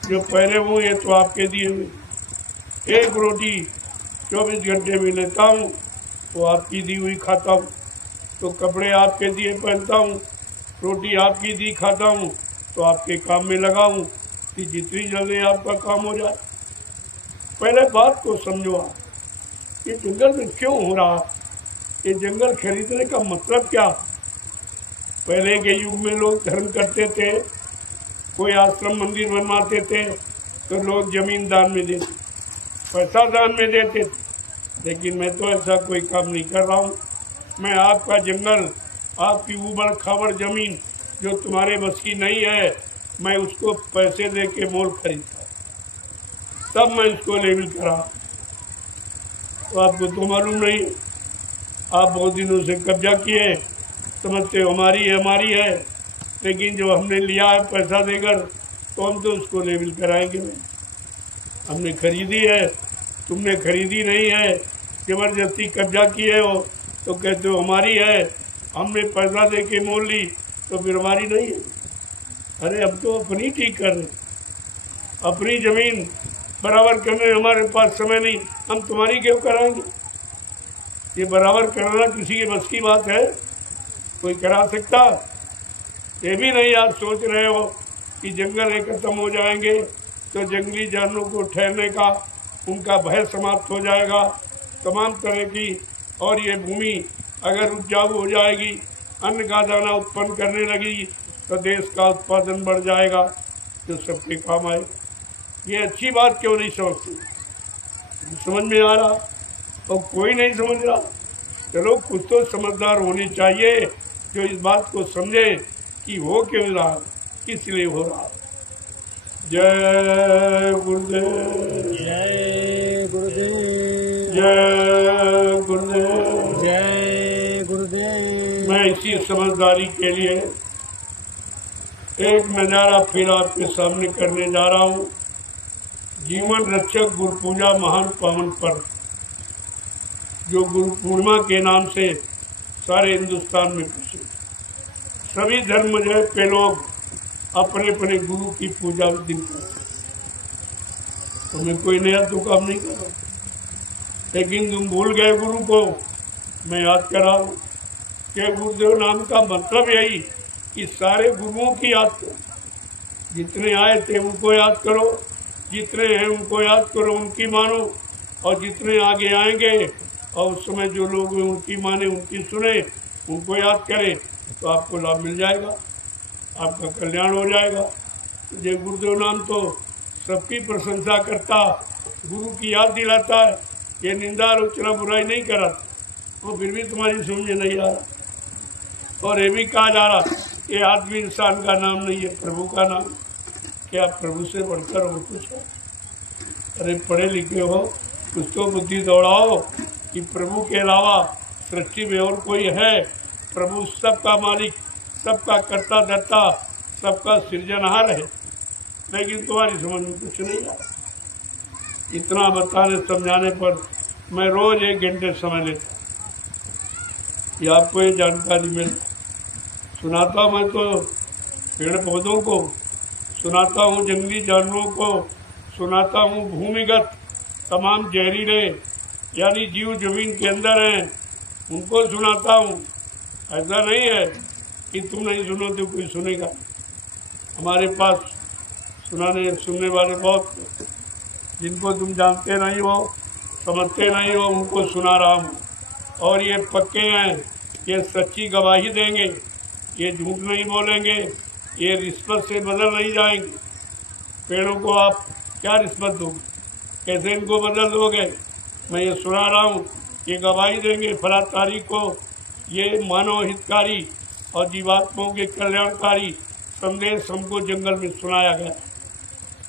जो पहने हुए ये तो आपके दिए हुए। 1 रोटी 24 घंटे में लेता हूँ तो आपकी दी हुई खाता हूँ। तो कपड़े आपके दिए पहनता हूँ, रोटी आपकी दी खाता हूँ, तो आपके काम में लगा हूँ कि जितनी जल्दी आपका काम हो जाए। पहले बात को समझो आप, ये जंगल में क्यों हो रहा, ये जंगल खरीदने का मतलब क्या? पहले के युग में लोग धर्म करते थे, कोई आश्रम मंदिर बनवाते थे तो लोग जमीन दान में देते, पैसा दान में देते थे। लेकिन मैं तो ऐसा कोई काम नहीं कर रहा हूँ। मैं आपका जंगल, आपकी उबड़ खाबड़ जमीन जो तुम्हारे बस की नहीं है, मैं उसको पैसे दे के मोल खरीदता, तब मैं इसको लेवल करा। तो आपको तो मालूम नहीं, आप बहुत दिनों से कब्जा किए, समझते हो हमारी है, लेकिन जो हमने लिया है पैसा देकर तो हम तो उसको लेवल कराएंगे। हमने खरीदी है, तुमने खरीदी नहीं है, जबरदस्ती कब्जा किए हो तो कहते हो हमारी है, हमने पैसा दे के मोल ली तो फिर हमारी नहीं है। अरे अब तो अपनी ठीक कर रहे, अपनी ज़मीन बराबर करने हमारे पास समय नहीं, हम तुम्हारी क्यों कराएंगे? ये बराबर करना किसी के बस की बात है? कोई करा सकता? ये भी नहीं आप सोच रहे हो कि जंगल खत्म हो जाएंगे तो जंगली जानवरों को ठहरने का उनका भय समाप्त हो जाएगा, तमाम तरह की, और ये भूमि अगर उपजाऊ हो जाएगी, अन्न का दाना उत्पन्न करने लगेगी तो देश का उत्पादन बढ़ जाएगा, जो सबके काम आए। ये अच्छी बात क्यों नहीं समझती? समझ में आ रहा और कोई नहीं समझ रहा। चलो कुछ तो समझदार होने चाहिए जो इस बात को समझे कि हो क्यों रहा, किस लिए हो रहा। जय गुरुदेव, जय गुरुदेव, जय गुरुदेव, जय गुरुदेव। मैं इसी समझदारी के लिए एक नज़ारा फिर आपके सामने करने जा रहा हूँ। जीवन रक्षक गुरु पूजा महान पावन पर्व, जो गुरु पूर्णिमा के नाम से सारे हिंदुस्तान में प्रसिद्ध। सभी धर्म के लोग अपने अपने गुरु की पूजा उस दिन करते। तो मैं कोई नया तो काम नहीं कर रहा, लेकिन तुम भूल गए गुरु को। मैं याद कर रहा हूँ कि गुरुदेव नाम का मतलब यही कि सारे गुरुओं की याद करो। जितने आए थे उनको याद करो, जितने हैं उनको याद करो, उनकी मानो, और जितने आगे आएंगे और उस समय जो लोग उनकी माने, उनकी सुने, उनको याद करें तो आपको लाभ मिल जाएगा, आपका कल्याण हो जाएगा। जय गुरुदेव नाम तो सबकी प्रशंसा करता, गुरु की याद दिलाता है। ये निंदा आलोचना बुराई नहीं कराता, वो फिर भी तुम्हारी समझ में नहीं आ रहा। और ये भी कहा जा रहा ये आदमी इंसान का नाम नहीं है, प्रभु का नाम। क्या प्रभु से बढ़कर और कुछ है? अरे पढ़े लिखे हो, कुछ तो बुद्धि दौड़ाओ कि प्रभु के अलावा सृष्टि में और कोई है? प्रभु सबका मालिक, सबका कर्ता धर्ता, सबका सृजनहार है, लेकिन तुम्हारी समझ में कुछ नहीं आया। इतना बताने समझाने पर मैं रोज 1 घंटे समय लेता, ये आपको ये जानकारी मिल सुनाता। मैं तो पेड़ पौधों को सुनाता हूँ, जंगली जानवरों को सुनाता हूँ, भूमिगत तमाम जहरीले यानी जीव जमीन के अंदर हैं उनको सुनाता हूँ। ऐसा नहीं है कि तुम नहीं सुनो तो कोई सुनेगा। हमारे पास सुनने वाले बहुत, जिनको तुम जानते नहीं हो, समझते नहीं हो, उनको सुना रहा हूँ। और ये पक्के हैं, ये सच्ची गवाही देंगे, ये झूठ नहीं बोलेंगे, ये रिश्वत से बदल नहीं जाएंगे। पेड़ों को आप क्या रिश्वत दोगे? कैसे इनको बदल दोगे? मैं ये सुना रहा हूँ, ये गवाही देंगे फला तारीख को ये मानव हितकारी और जीवात्माओं के कल्याणकारी संदेश हमको जंगल में सुनाया गया।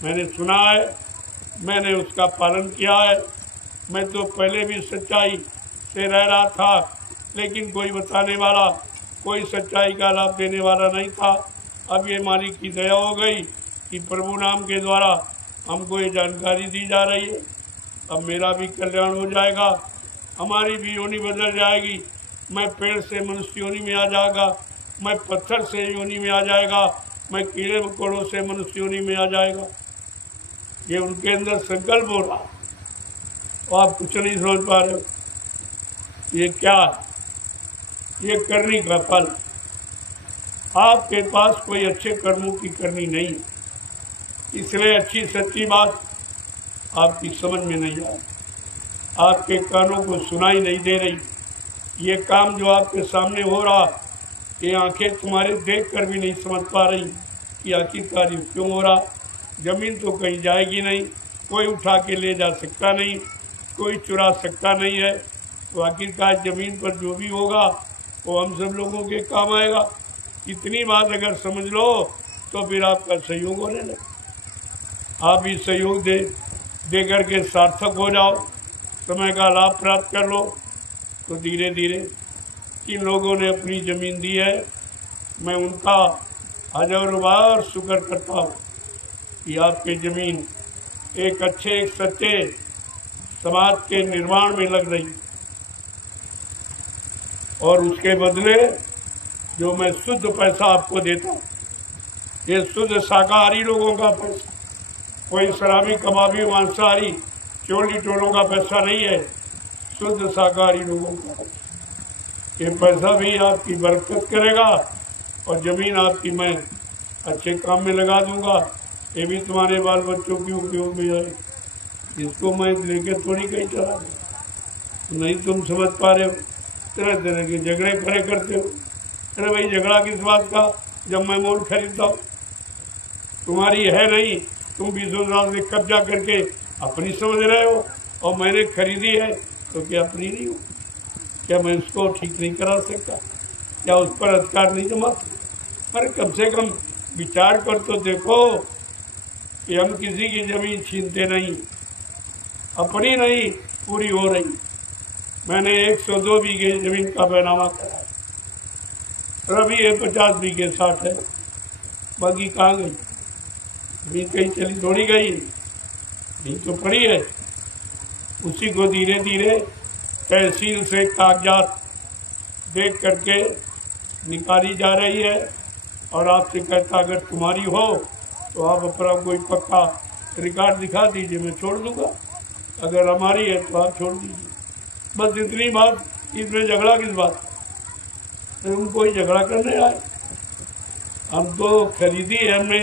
मैंने सुना है, मैंने उसका पालन किया है। मैं तो पहले भी सच्चाई से रह रहा था, लेकिन कोई बताने वाला, कोई सच्चाई का लाभ देने वाला नहीं था। अब ये मालिक की दया हो गई कि प्रभु नाम के द्वारा हमको ये जानकारी दी जा रही है। अब मेरा भी कल्याण हो जाएगा, हमारी भी योनि बदल जाएगी। मैं पेड़ से मनुष्य योनि में आ जाएगा, मैं पत्थर से योनि में आ जाएगा, मैं कीड़े मकोड़ों से मनुष्य योनि में आ जाएगा। ये उनके अंदर संकल्प हो रहा, और आप कुछ नहीं समझ पा रहे हो। ये क्या है? ये करनी का फल। आपके पास कोई अच्छे कर्मों की करनी नहीं है, इसलिए अच्छी सच्ची बात आपकी समझ में नहीं आ रही, आपके कानों को सुनाई नहीं दे रही। ये काम जो आपके सामने हो रहा, ये आंखें तुम्हारे देख कर भी नहीं समझ पा रही कि आखिरकार ये क्यों हो रहा। जमीन तो कहीं जाएगी नहीं, कोई उठा के ले जा सकता नहीं, कोई चुरा सकता नहीं है। तो आखिरकार जमीन पर जो भी होगा वो हम सब लोगों के काम आएगा। इतनी बात अगर समझ लो तो फिर आपका सहयोग होने लगे। आप भी सहयोग दे करके सार्थक हो जाओ, समय का लाभ प्राप्त कर लो। तो धीरे धीरे जिन लोगों ने अपनी ज़मीन दी है, मैं उनका हजारों बार शुक्र करता हूँ कि आपकी ज़मीन एक अच्छे एक सच्चे समाज के निर्माण में लग रही, और उसके बदले जो मैं शुद्ध पैसा आपको देता हूँ, ये शुद्ध शाकाहारी लोगों का पैसा, कोई शराबी कबाबी मांसाहारी चोली टोलों का पैसा नहीं है, शुद्ध शाकाहारी लोगों का पैसा। ये पैसा भी आपकी बरकत करेगा, और ज़मीन आपकी मैं अच्छे काम में लगा दूंगा। ये भी तुम्हारे बाल बच्चों की उपयोग में है। इसको मैं लेके थोड़ी कहीं चला दूँ, नहीं तुम समझ पा रहे हो। तरह तरह के झगड़े खड़े करते हो। अरे भाई, झगड़ा किस बात का जब मैं मोल खरीदता हूँ? तुम्हारी है नहीं, तुम 20 साल से कब्जा करके अपनी समझ रहे हो, और मैंने खरीदी है तो क्या अपनी नहीं हो? क्या मैं उसको ठीक नहीं करा सकता? क्या उस पर अधिकार नहीं जमा सकता? अरे कम से कम विचार कर तो देखो कि हम किसी की जमीन छीनते नहीं, अपनी नहीं पूरी हो रही। मैंने 102 बीघे जमीन का बैनामा करा, अभी ये 50 बीघे 60 है, बाकी कहाँ गई? अभी कहीं चली थोड़ी गई, यही तो पड़ी है। उसी को धीरे धीरे तहसील से कागजात देख करके निकाली जा रही है, और आपसे कहता अगर तुम्हारी हो तो आप अपना कोई पक्का रिकॉर्ड दिखा दीजिए, मैं छोड़ दूंगा। अगर हमारी है तो आप छोड़ दीजिए। बस इतनी बात, इसमें झगड़ा किस बात? हम कोई झगड़ा करने आए? हम तो खरीदी है हमने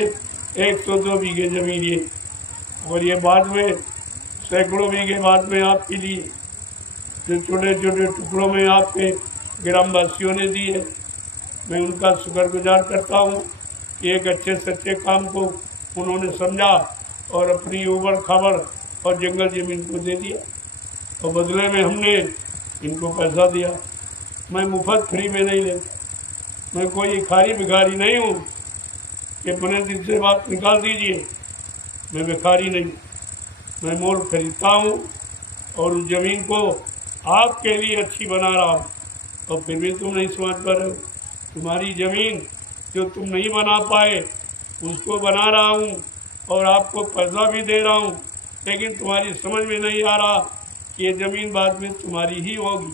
102 बीघे जमीन ये, और ये बाद में सैकड़ों बीघे बाद में आपके लिए जो छोटे छोटे टुकड़ों में आपके ग्रामवासियों ने दी है। मैं उनका शुक्रगुजार करता हूँ कि एक अच्छे सच्चे काम को उन्होंने समझा और अपनी उबड़ खाबड़ और जंगल जमीन को दे दिया, और बदले में हमने इनको पैसा दिया। मैं मुफ्त फ्री में नहीं लेता, मैं कोई खारी भिखारी नहीं हूँ कि अपने दिल से बात निकाल दीजिए। मैं भिखारी नहीं, मैं मोल खरीदता हूँ और उस ज़मीन को आपके लिए अच्छी बना रहा हूँ, और फिर भी तुम नहीं समझ पा रहे हो। तुम्हारी ज़मीन जो तुम नहीं बना पाए उसको बना रहा हूँ, और आपको पैसा भी दे रहा हूँ, लेकिन तुम्हारी समझ में नहीं आ रहा कि ये ज़मीन बाद में तुम्हारी ही होगी,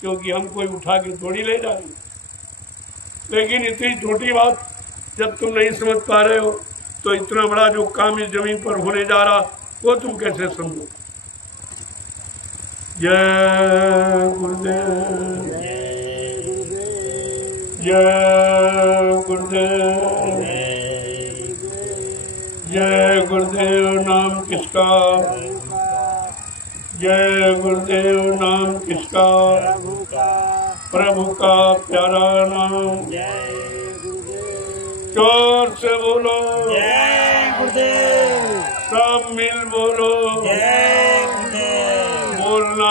क्योंकि हम कोई उठा के थोड़ी ले जाएंगे। लेकिन इतनी छोटी बात जब तुम नहीं समझ पा रहे हो, तो इतना बड़ा जो काम इस ज़मीन पर होने जा रहा वो तुम कैसे समझो? जय गुरुदेव, जय गुरुदेव, जय गुरुदेव। नाम किसका? जय गुरुदेव। नाम किसका? प्रभु का प्यारा नाम। जोर से बोलो जय गुरुदेव, सब मिल बोलो जय गुरुदेव, बोलना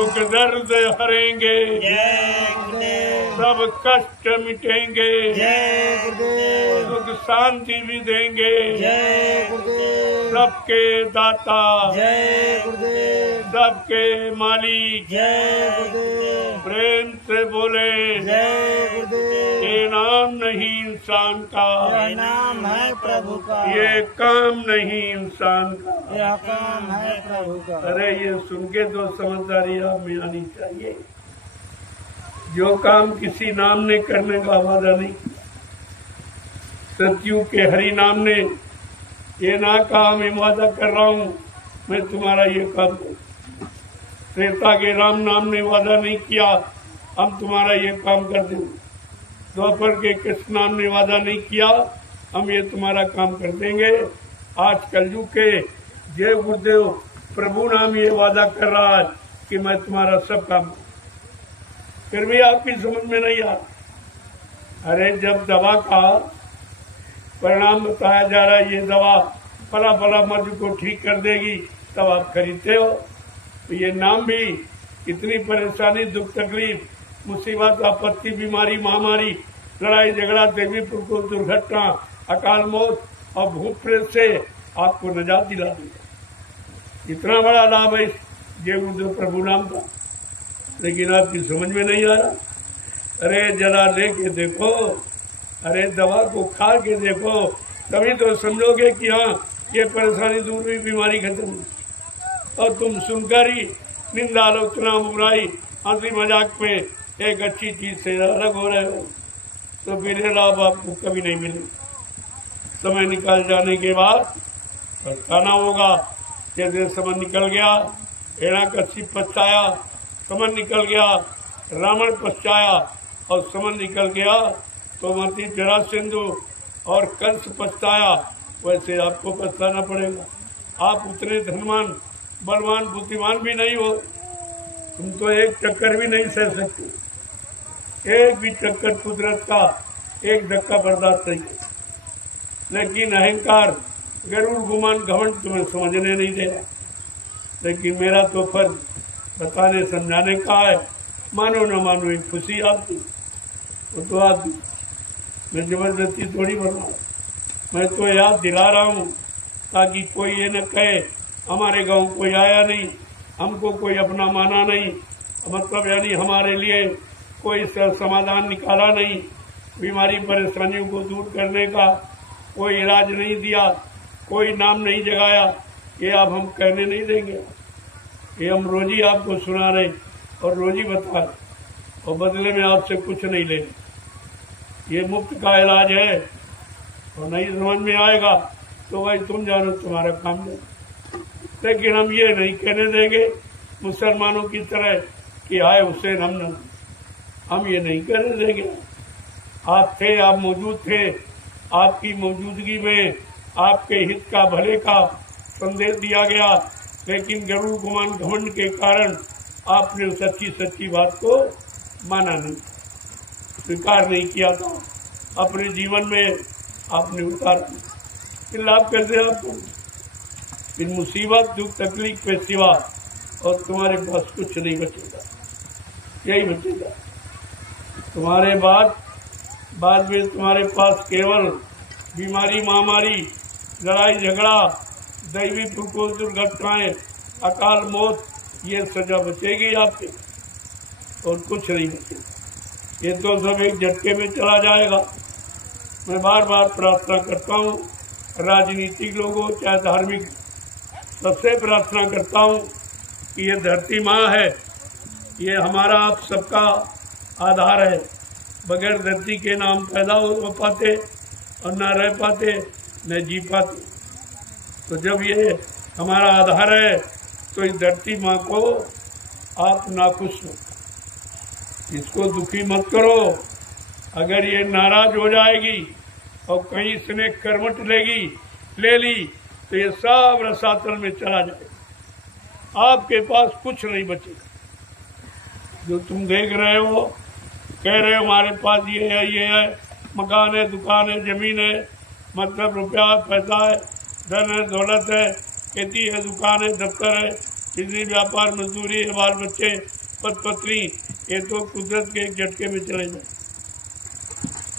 दुख दर्द हरेंगे, जय गुरुदेव। सब कष्ट मिटेंगे, जय गुरुदेव। सुख शांति भी देंगे, जय गुरुदेव। सबके दाता, जय गुरुदेव। सबके मालिक, जय गुरुदेव। प्रेम से बोले, जय गुरुदेव। ये नाम नहीं इंसान का, यह नाम है प्रभु का, ये काम नहीं इंसान का। यह काम है प्रभु का। अरे ये सुन के तो समझदारी आप में आनी चाहिए। जो काम किसी नाम ने करने का वादा नहीं, सतयुग के हरि नाम ने ये ना कहा मैं वादा कर रहा हूँ मैं तुम्हारा ये काम करूं। त्रेता के राम नाम ने वादा नहीं किया हम तुम्हारा ये काम कर देंगे। द्वापर के कृष्ण नाम ने वादा नहीं किया हम ये तुम्हारा काम कर देंगे। आज कलयुग के जय गुरुदेव प्रभु नाम ये वादा कर रहा है कि मैं तुम्हारा सब काम करूं। फिर भी आपकी समझ में नहीं आ। अरे जब दवा का परिणाम बताया जा रहा है ये दवा फला फला मर्ज को ठीक कर देगी तब आप खरीदते हो। तो ये नाम भी इतनी परेशानी दुख तकलीफ मुसीबत आपत्ति बीमारी महामारी लड़ाई झगड़ा देवी पुरुष दुर्घटना अकाल मौत और भूत प्रेत से आपको निजात दिला देगा। इतना बड़ा लाभ है जय गुरुदेव प्रभु नाम का, लेकिन आपकी समझ में नहीं आ रहा। अरे जरा लेके देखो, अरे दवा को खा के देखो तभी तो समझोगे कि हाँ ये परेशानी दूर हुई बीमारी खत्म हुई। और तुम सुनकर ही निंदा आलोचना बुराई हंसी मजाक में एक अच्छी चीज से अलग हो रहे हो तो फिर लाभ आपको कभी नहीं मिलेगा। समय निकल जाने के बाद पछताना होगा। जैसे समय निकल गया हिरण्यकशिप पछताया, समय निकल गया रावण पछताया और समय निकल गया तो मती जरासंधु और कंस पछताया। वैसे आपको पछताना पड़ेगा। आप उतने धनवान बलवान बुद्धिमान भी नहीं हो, तुम तो एक चक्कर भी नहीं सह सकते। एक भी चक्कर कुदरत का एक धक्का बर्दाश्त नहीं है। लेकिन अहंकार गरुड़ गुमान घमंड तुम्हें समझने नहीं दे रहा। लेकिन मेरा तो फर्ज बताने समझाने का है। मानो न मानो एक खुशी आपकी तो आपकी मैं जबरदस्ती थोड़ी बनाऊँ। मैं तो याद दिला रहा हूँ ताकि कोई ये न कहे हमारे गांव कोई आया नहीं, हमको कोई अपना माना नहीं, मतलब यानी हमारे लिए कोई समाधान निकाला नहीं, बीमारी परेशानियों को दूर करने का कोई इलाज नहीं दिया, कोई नाम नहीं जगाया। ये आप हम कहने नहीं देंगे। ये हम रोजी आपको सुना रहे और रोजी बता रहे और बदले में आपसे कुछ नहीं लेंगे। ये मुफ्त का इलाज है और नहीं समझ में आएगा तो भाई तुम जानो तुम्हारा काम है। लेकिन हम ये नहीं कहने देंगे मुसलमानों की तरह कि आए हुसैन हम ये नहीं कहने देंगे। आप थे, आप मौजूद थे, आपकी मौजूदगी में आपके हित का भले का संदेश दिया गया, लेकिन गरुड़ गुमान घमंड के कारण आपने सच्ची सच्ची बात को माना नहीं, स्वीकार नहीं किया था, अपने जीवन में आपने उतारा। फिर लाभ कैसे आपको? फिर मुसीबत दुख तकलीफ पे सिवा और तुम्हारे पास कुछ नहीं बचेगा। यही बचेगा तुम्हारे बाद में तुम्हारे पास केवल बीमारी महामारी लड़ाई झगड़ा दैवी प्रकोप दुर्घटनाएं अकाल मौत ये सजा बचेगी आपके और कुछ नहीं बचेगा। ये तो सब एक झटके में चला जाएगा। मैं बार बार प्रार्थना करता हूँ राजनीतिक लोगों चाहे धार्मिक सबसे प्रार्थना करता हूँ कि ये धरती माँ है, ये हमारा आप सबका आधार है। बगैर धरती के नाम पैदा हो पाते और न रह पाते न जी पाते। तो जब ये हमारा आधार है तो इस धरती माँ को आप नाखुश हो, इसको दुखी मत करो। अगर ये नाराज हो जाएगी और कहीं इसने करवट ले ली तो ये सब रसातल में चला जाएगा। आपके पास कुछ नहीं बचेगा। जो तुम देख रहे हो कह रहे हो हमारे पास ये है मकान है दुकान है जमीन है, मतलब रुपया पैसा है धन है दौलत है खेती है दुकान है दफ्तर है बिजली, व्यापार, मजदूरी, बाल बच्चे, पत पत्नी, ये तो कुदरत के एक झटके में चले जाए।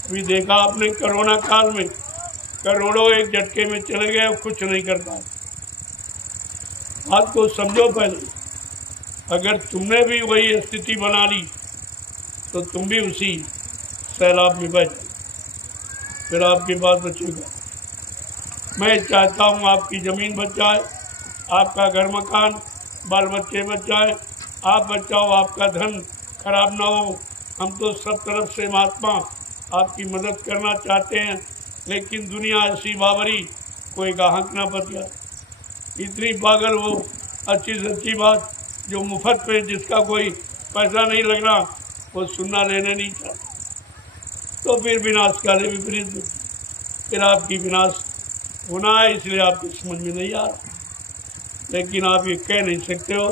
अभी देखा आपने कोरोना काल में करोड़ों एक झटके में चले गए और कुछ नहीं कर पाए। बात को समझो पहले। अगर तुमने भी वही स्थिति बना ली तो तुम भी उसी सैलाब में बच, फिर आपके पास बचेगा। मैं चाहता हूँ आपकी ज़मीन बच जाए, आपका घर मकान, बाल बच्चे बच जाए, आप बचाओ, आपका धन खराब ना हो। हम तो सब तरफ से महात्मा आपकी मदद करना चाहते हैं, लेकिन दुनिया ऐसी बावरी, कोई गाहक ना बदला। इतनी पागल वो अच्छी सच्ची बात जो मुफ्त पे, जिसका कोई पैसा नहीं लगना, वो सुनना लेने नहीं चाहता। तो फिर विनाश काले विपरीत, फिर आपकी विनाश होना है, इसलिए आपकी समझ में नहीं आ रहा। लेकिन आप ये कह नहीं सकते हो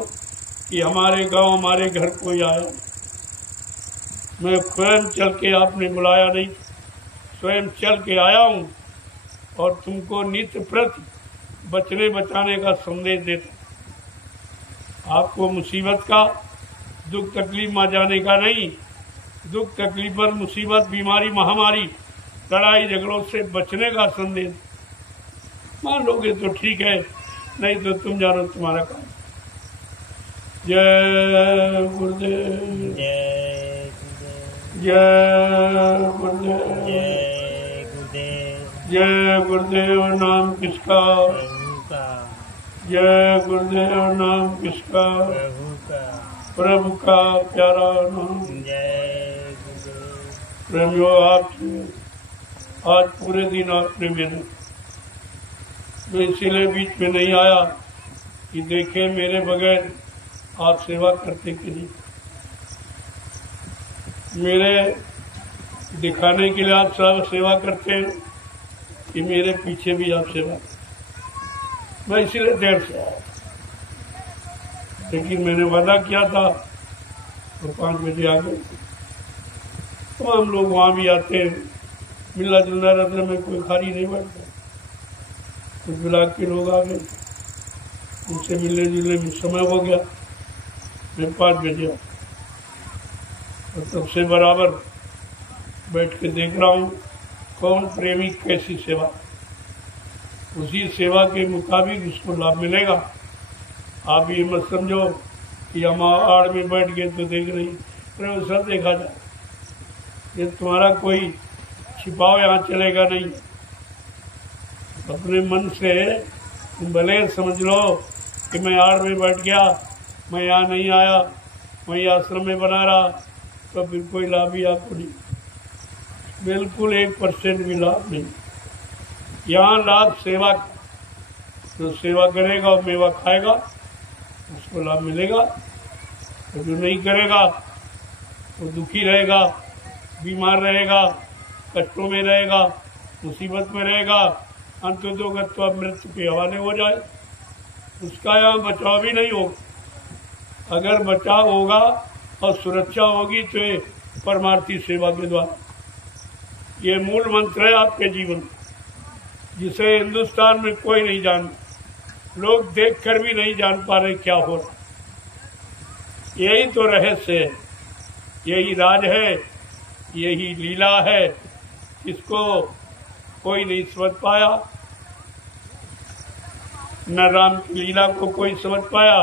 कि हमारे गांव, हमारे घर कोई आया। मैं स्वयं चल के, आपने बुलाया नहीं, स्वयं चल के आया हूँ और तुमको नित्य प्रति बचने बचाने का संदेश देता। आपको मुसीबत का, दुख तकलीफ में जाने का नहीं, दुख तकलीफ पर, मुसीबत, बीमारी, महामारी, लड़ाई झगड़ों से बचने का संदेश। मान लोगे तो ठीक है, नहीं तो तुम जानो तुम्हारा काम। जय गुरुदेव, जय गुरुदेव, जय गुरुदेव, जय गुरुदेव नाम किसका, प्रभु का, जय गुरुदेव नाम किसका, प्रभु का, प्रभु का प्यारा नाम। जय गुरुदेव। प्रेमियों, आप आज पूरे दिन आपने मेरे, मैं इसीलिए बीच में नहीं आया कि देखे मेरे बगैर आप सेवा करते कि नहीं। मेरे दिखाने के लिए आप सब सेवा करते हैं कि मेरे पीछे भी आप सेवा। मैं इसीलिए देर से आया, लेकिन मैंने वादा किया था तो 5 बजे आ गए। तो हम लोग वहाँ भी आते हैं, मिलना जुलना रहता, में कोई खाली नहीं बैठता। कुछ ब्लाक के लोग आ गए, उनसे मिलने जुलने में समय हो गया। मैं 5 बजे आया और तब से बराबर बैठ के देख रहा हूँ कौन प्रेमी कैसी सेवा, उसी सेवा के मुताबिक उसको लाभ मिलेगा। आप ये मत समझो कि हम आड़ में बैठ गए तो देख रही, अरे सब देखा जाए। ये तुम्हारा कोई छिपाव यहाँ चलेगा नहीं। अपने मन से तुम भले समझ लो कि मैं आड़ में बैठ गया, मैं यहाँ नहीं आया, मैं आश्रम में बना रहा, तो फिर कोई लाभ ही आपको नहीं, बिल्कुल 1% भी लाभ नहीं। यहाँ लाभ सेवा, जो सेवा करेगा और मेवा खाएगा उसको लाभ मिलेगा, तो जो नहीं करेगा वो दुखी रहेगा, बीमार रहेगा, कष्टों में रहेगा, मुसीबत में रहेगा, अंततोगत्वा मृत्यु के हवाले हो जाए। उसका यहाँ बचाव भी नहीं होगा। अगर बचाव होगा और सुरक्षा होगी तो ये परमार्थी सेवा के द्वारा। ये मूल मंत्र है आपके जीवन, जिसे हिंदुस्तान में कोई नहीं जानता, लोग देखकर भी नहीं जान पा रहे क्या हो रहा। यही तो रहस्य है, यही राज है, यही लीला है, इसको कोई नहीं समझ पाया। न राम की लीला को कोई समझ पाया,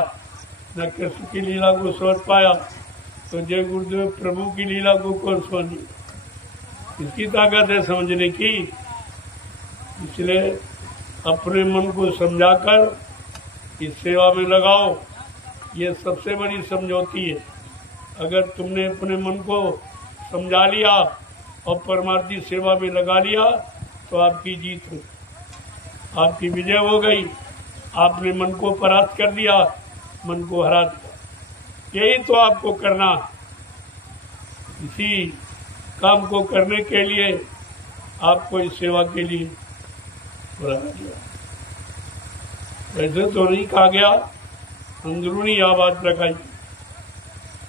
न कृष्ण की लीला को समझ पाया, तो जय गुरुदेव प्रभु की लीला को कौन समझे। इसकी ताकत है समझने की। इसलिए अपने मन को समझाकर इस सेवा में लगाओ, ये सबसे बड़ी समझौती है। अगर तुमने अपने मन को समझा लिया और परमार्थी सेवा में लगा लिया तो आपकी जीत हो, आपकी विजय हो गई। आपने मन को परास्त कर दिया, मन को हरा दिया। यही तो आपको करना। इसी काम को करने के लिए आपको इस सेवा के लिए बुलाया गया। वैसे तो नहीं कहा गया, अंदरूनी आवाज लगाई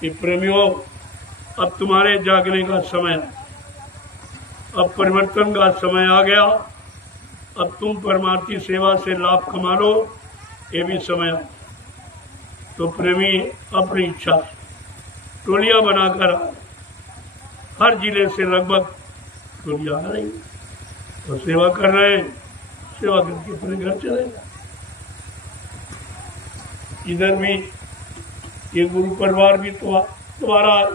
कि प्रेमियों, अब तुम्हारे जागने का समय है, अब परिवर्तन का समय आ गया, अब तुम परमार्थी सेवा से लाभ कमा लो, ये भी समय है। तो प्रेमी अपनी इच्छा से टोलियां बनाकर हर जिले से लगभग टोलियां आ रही और सेवा कर रहे हैं, सेवा करके अपने घर चले गए। इधर भी ये गुरु परिवार भी तुम्हारा है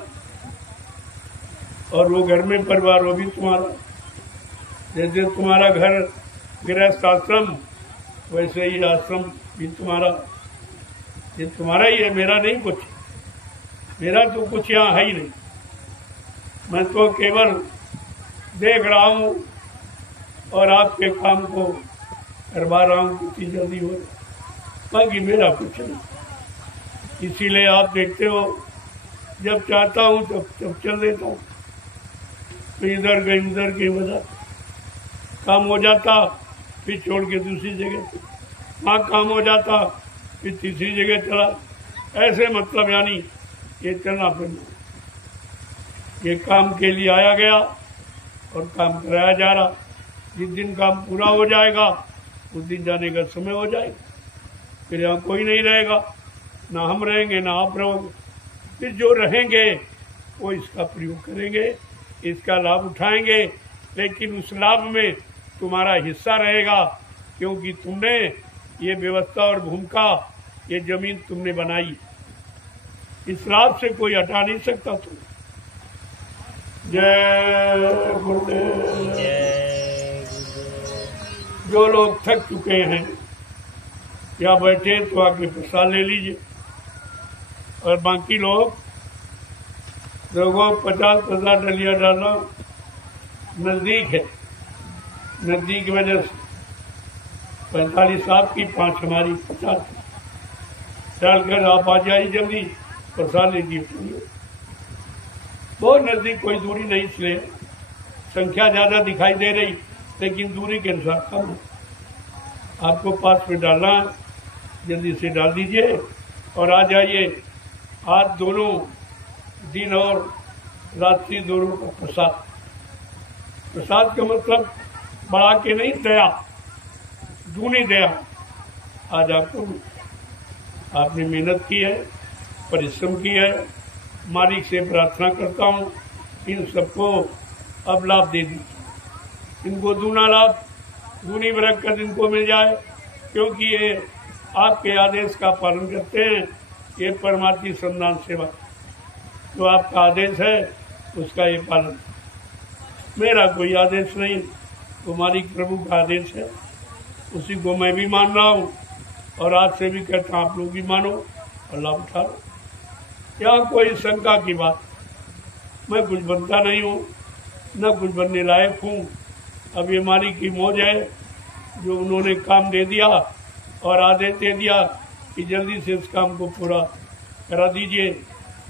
और वो घर में परिवार वो भी तुम्हारा। जैसे तुम्हारा घर गृहस्थ आश्रम वैसे ही आश्रम भी तुम्हारा। ये तुम्हारा ही है, मेरा नहीं कुछ। मेरा तो कुछ यहाँ है ही नहीं। मैं तो केवल देख रहा हूँ और आपके काम को करवा रहा हूँ कितनी जल्दी हो, बाकी मेरा कुछ नहीं। इसीलिए आप देखते हो जब चाहता हूँ तब चल देता हूँ। तो इधर के उधर के वजह काम हो जाता, फिर छोड़ के दूसरी जगह, वहाँ काम हो जाता, फिर तीसरी जगह चला। ऐसे मतलब यानी ये चलना फिरना, ये काम के लिए आया गया और काम कराया जा रहा। जिस दिन काम पूरा हो जाएगा उस दिन जाने का समय हो जाएगा, फिर यहाँ कोई नहीं रहेगा, ना हम रहेंगे ना आप रहोगे। फिर जो रहेंगे वो इसका प्रयोग करेंगे, इसका लाभ उठाएंगे, लेकिन उस लाभ में तुम्हारा हिस्सा रहेगा, क्योंकि तुमने ये व्यवस्था और भूमिका, ये जमीन तुमने बनाई। इस लाभ से कोई हटा नहीं सकता तुम। जय गुरुदेव। जय गुरुदेव। जो लोग थक चुके हैं या बैठे तो आके प्रसाद ले लीजिए, और बाकी लोग लोगों 50 डलिया डालना नजदीक है, नजदीक की वजह से 45 आपकी 5 हमारी 50 डालकर आप आ जाइए जल्दी, प्रसाद लीजिए। बहुत नजदीक, कोई दूरी नहीं, इसलिए संख्या ज्यादा दिखाई दे रही लेकिन दूरी के अनुसार कम है। आपको पास में डालना, जल्दी से डाल दीजिए और आ जाइए। आज दोनों दिन और रात्रि दोनों का प्रसाद। प्रसाद का मतलब बढ़ा के नहीं, दया, दूनी दया आज आपको। आपने मेहनत की है, परिश्रम की है, मालिक से प्रार्थना करता हूँ इन सबको अब लाभ दे दीजिए, इनको दूना लाभ, दूनी बरकत इनको मिल जाए, क्योंकि ये आपके आदेश का पालन करते हैं। ये परमार्थी संदान सेवा जो आपका आदेश है उसका ये पालन। मेरा कोई आदेश नहीं, तो मालिक प्रभु का आदेश है, उसी को मैं भी मान रहा हूँ और आज से भी कहता हूँ आप लोग भी मानो और लाभ उठा लो। यहाँ कोई शंका की बात, मैं कुछ बनता नहीं हूँ, न कुछ बनने लायक हूँ। अब ये मालिक की मौज है जो उन्होंने काम दे दिया और आदेश दे दिया कि जल्दी से इस काम को पूरा करा दीजिए,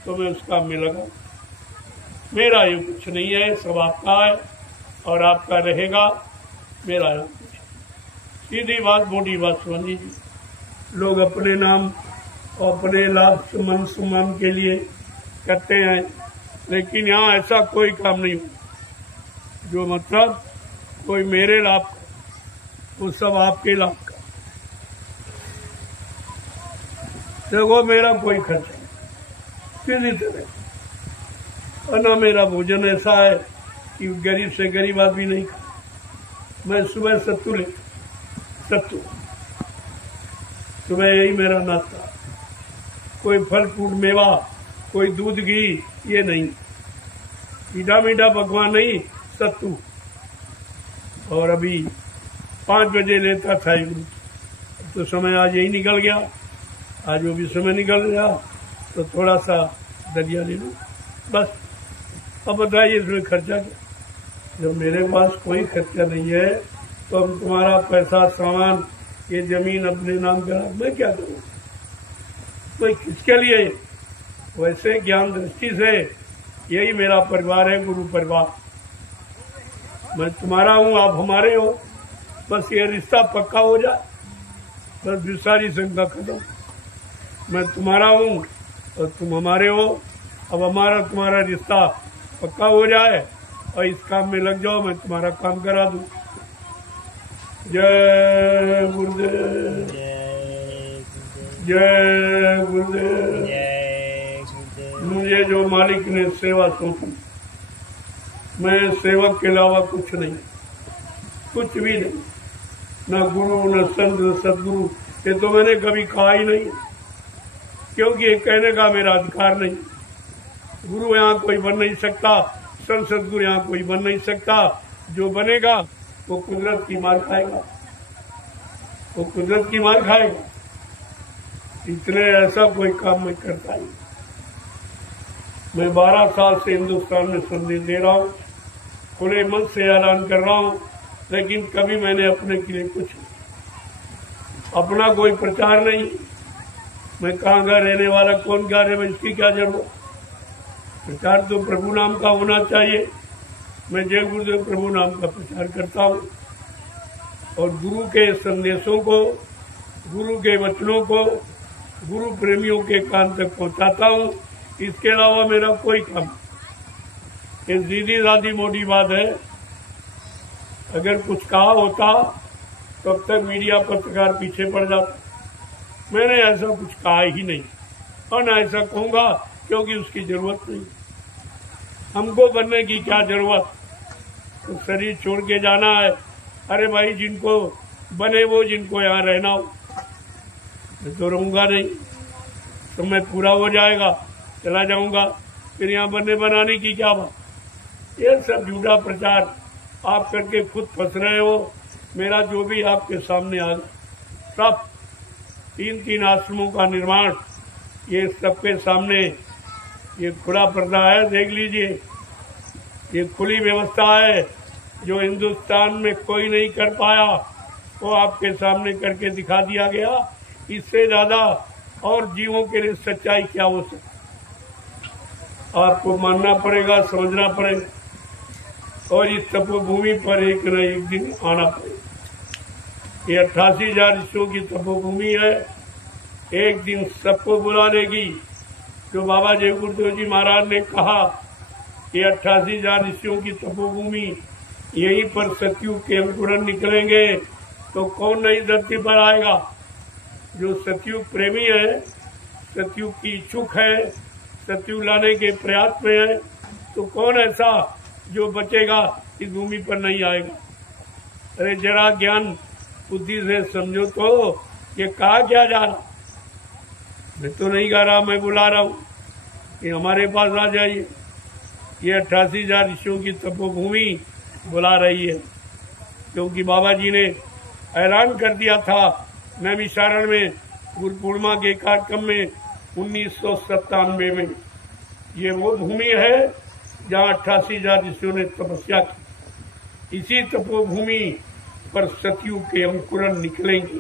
तो मैं उस काम में लगा। मेरा ये कुछ नहीं है, सब आपका है और आपका रहेगा, मेरा ये कुछ। सीधी बात, मोटी बात समझ लीजिए। लोग अपने नाम और अपने लाभ मन सुमन के लिए करते हैं, लेकिन यहाँ ऐसा कोई काम नहीं हो जो मतलब कोई मेरे लाभ का, वो सब आपके लाभ का। देखो मेरा कोई खर्च नहीं किसी तरह, और ना मेरा भोजन ऐसा है कि गरीब से गरीब आदमी नहीं खा। मैं सुबह सत्तू ले, सत्तू सुबह, यही मेरा नाश्ता। कोई फल फ्रूट मेवा, कोई दूध घी, ये नहीं, मीठा मीठा पकवान नहीं, सत्तू। और अभी 5 बजे लेता था एक, तो समय आज यही निकल गया, आज वो भी समय निकल गया, तो थोड़ा सा दलिया ले लूँ बस। अब बताइए इसमें खर्चा क्या? जब मेरे पास कोई खर्चा नहीं है तो अब तुम्हारा पैसा, सामान, ये जमीन अपने नाम करा, मैं क्या करूँ? कोई किसके लिए? वैसे ज्ञान दृष्टि से यही मेरा परिवार है, गुरु परिवार। मैं तुम्हारा हूँ, आप हमारे हो, बस ये रिश्ता पक्का हो जाए, बस फिर सारी शंका खत्म। मैं तुम्हारा हूँ और तुम हमारे हो, अब हमारा तुम्हारा रिश्ता पक्का हो जाए और इस काम में लग जाओ, मैं तुम्हारा काम करा दूँ। जय गुरुदेव। जय गुरुदेव। जय गुरुदेव। जय गुरुदेव। मुझे जो मालिक ने सेवा सौंपी, मैं सेवक के अलावा कुछ नहीं, कुछ भी नहीं, न गुरु न संत न सदगुरु, ये तो मैंने कभी कहा ही नहीं, क्योंकि ये कहने का मेरा अधिकार नहीं। गुरु यहाँ कोई बन नहीं सकता, संत सदगुरु यहाँ कोई बन नहीं सकता। जो बनेगा वो कुदरत की मार खाएगा, वो कुदरत की मार खाएगा। इसलिए ऐसा कोई काम मैं करता ही। मैं 12 साल से हिंदुस्तान में संदेश दे रहा हूँ, खुले मन से ऐलान कर रहा हूँ, लेकिन कभी मैंने अपने के लिए कुछ, अपना कोई प्रचार नहीं। मैं कहाँ का रहने वाला, कौन क्या रहे, इसकी क्या जरूरत। प्रचार तो प्रभु नाम का होना चाहिए। मैं जय गुरुदेव प्रभु नाम का प्रचार करता हूँ और गुरु के संदेशों को, गुरु के वचनों को गुरु प्रेमियों के कान तक पहुँचाता हूँ। इसके अलावा मेरा कोई काम, ये सीधी सादी मोटी बात है। अगर कुछ कहा होता तो अब तक मीडिया पत्रकार पीछे पड़ जाता। मैंने ऐसा कुछ कहा ही नहीं और ना ऐसा कहूँगा, क्योंकि उसकी जरूरत नहीं। हमको बनने की क्या जरूरत, तो शरीर छोड़ के जाना है। अरे भाई, जिनको बने वो, जिनको यहाँ रहना हो, मैं तो रहूँगा नहीं। समय पूरा हो जाएगा, चला जाऊँगा, फिर यहाँ बनने बनाने की क्या बात। ये सब झूठा प्रचार आप करके खुद फंस रहे हो। मेरा जो भी आपके सामने आ गया, सब 3 आश्रमों का निर्माण, ये सबके सामने, ये खुला पर्दा है, देख लीजिए। ये खुली व्यवस्था है, जो हिंदुस्तान में कोई नहीं कर पाया, वो आपके सामने करके दिखा दिया गया। इससे ज्यादा और जीवों के लिए सच्चाई क्या हो सकती, आपको मानना पड़ेगा, समझना पड़ेगा। और इस तपोभूमि पर एक न एक दिन आना पड़ेगा। ये 88,000 ऋषियों की तपोभूमि है, एक दिन सबको बुला लेगी। जो बाबा जय गुरुदेव जी महाराज ने कहा, ये 88,000 ऋषियों की तपोभूमि, यहीं पर सतयुग के अंकुरन निकलेंगे, तो कौन नई धरती पर आएगा। जो सतयुग प्रेमी है, सतयुग की इच्छुक है, सतयुग लाने के प्रयास में है, तो कौन ऐसा जो बचेगा इस भूमि पर नहीं आएगा। अरे जरा ज्ञान बुद्धि से समझो तो, ये कहा क्या जा रहा। मैं तो नहीं गा रहा, मैं बुला रहा हूँ कि हमारे पास आ जाइए। ये 88,000 ऋषियों की तपोभूमि बुला रही है, क्योंकि बाबा जी ने ऐलान कर दिया था नैमिषारण में गुरु पूर्णिमा के कार्यक्रम में 1997 में। ये वो भूमि है जहाँ 88,000 ऋषियों ने तपस्या की। इसी तपोभूमि पर सतयुग के अंकुरन निकलेंगे।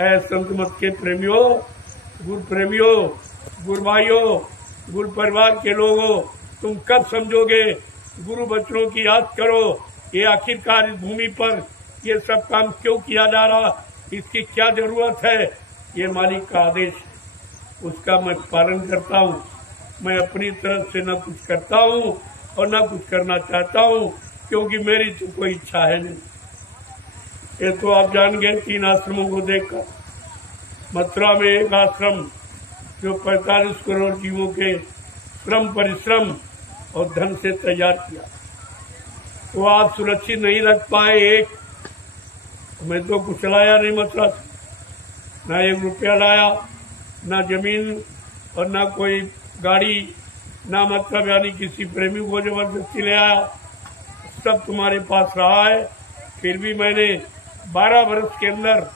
ऐ संत मत के प्रेमियों, गुरु प्रेमियों, गुरु भाइयों, गुरु परिवार के लोगों, तुम कब समझोगे गुरु बच्चों की याद करो। ये आखिरकार इस भूमि पर ये सब काम क्यों किया जा रहा, इसकी क्या जरूरत है। ये मालिक का आदेश, उसका मैं पालन करता हूँ। मैं अपनी तरफ से न कुछ करता हूँ और न कुछ करना चाहता हूँ, क्योंकि मेरी तो कोई इच्छा है नहीं। ये तो आप जान गए 3 आश्रमों को देखकर। मथुरा में एक आश्रम जो 45 करोड़ जीवों के श्रम परिश्रम और धन से तैयार किया, वो आप सुरक्षित नहीं रख पाए। एक मैं तो कुछ लाया नहीं मथुरा से, ना 1 रुपया लाया, ना जमीन और ना कोई गाड़ी, ना मतलब यानी किसी प्रेमी को जबरदस्ती ले आया। सब तुम्हारे पास रहा है, फिर भी मैंने 12 वर्ष के अंदर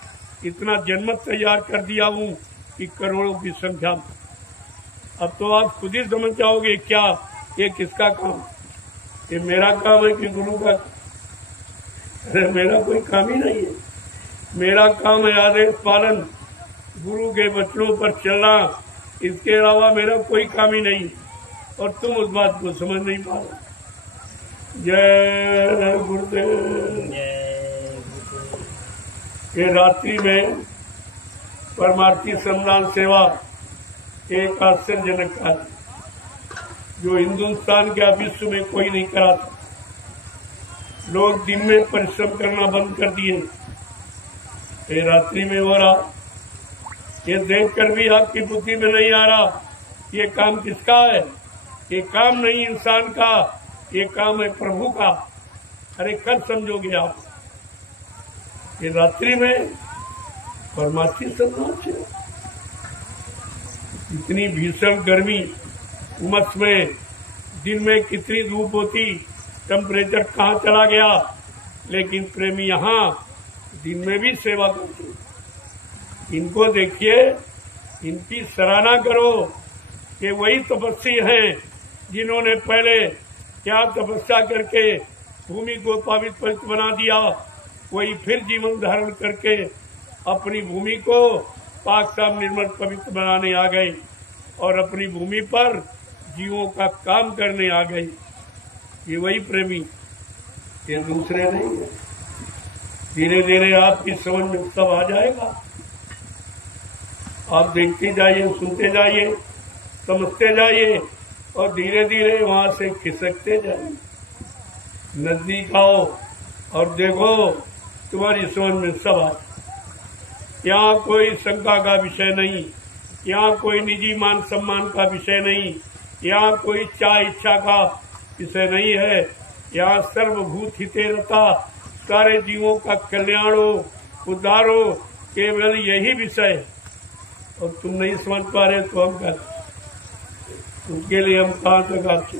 इतना जनमत तैयार कर दिया हूँ कि करोड़ों की संख्या में। अब तो आप खुद ही समझ जाओगे क्या ये किसका काम, ये मेरा काम है कि गुरु का। अरे मेरा कोई काम ही नहीं है। मेरा काम है आदेश पालन, गुरु के वचनों पर चलना, इसके अलावा मेरा कोई काम ही नहीं। और तुम उस बात को समझ नहीं पा रहे। जय गुरुदेव। ये रात्रि में परमार्थी श्रमदान सेवा एक आश्चर्यजनक कार्य, जो हिंदुस्तान के विश्व में कोई नहीं करा था। लोग दिन में परिश्रम करना बंद कर दिए, ये रात्रि में हो रहा। ये देखकर भी आपकी बुद्धि में नहीं आ रहा ये काम किसका है? ये काम नहीं इंसान का, ये काम है प्रभु का। अरे कब समझोगे आप? ये रात्रि में परमात्मा सम्मान से इतनी भीषण गर्मी उमस में, दिन में कितनी धूप होती, टेम्परेचर कहाँ चला गया, लेकिन प्रेमी यहाँ दिन में भी सेवा करते। इनको देखिए, इनकी सराहना करो कि वही तपस्वी हैं जिन्होंने पहले क्या तपस्या करके भूमि को पवित्र बना दिया, वही फिर जीवन धारण करके अपनी भूमि को पाक साफ निर्मल पवित्र बनाने आ गए और अपनी भूमि पर जीवों का काम करने आ गए। ये वही प्रेमी, ये दूसरे नहीं है। धीरे धीरे आपकी समझ में सब आ जाएगा। आप देखते जाइए, सुनते जाइए, समझते जाइए और धीरे धीरे वहां से खिसकते जाइए। नजदीक आओ और देखो, तुम्हारी समझ में सब आ। यहाँ कोई शंका का विषय नहीं, यहाँ कोई निजी मान सम्मान का विषय नहीं, यहाँ कोई चाह इच्छा का विषय नहीं है। यहाँ सर्वभूत हितेरता, सारे जीवों का कल्याण हो, उद्धार हो, केवल यही विषय है। और तुम नहीं समझ पा रहे तो हम कर, उसके लिए हम कहाँ तक आपसे।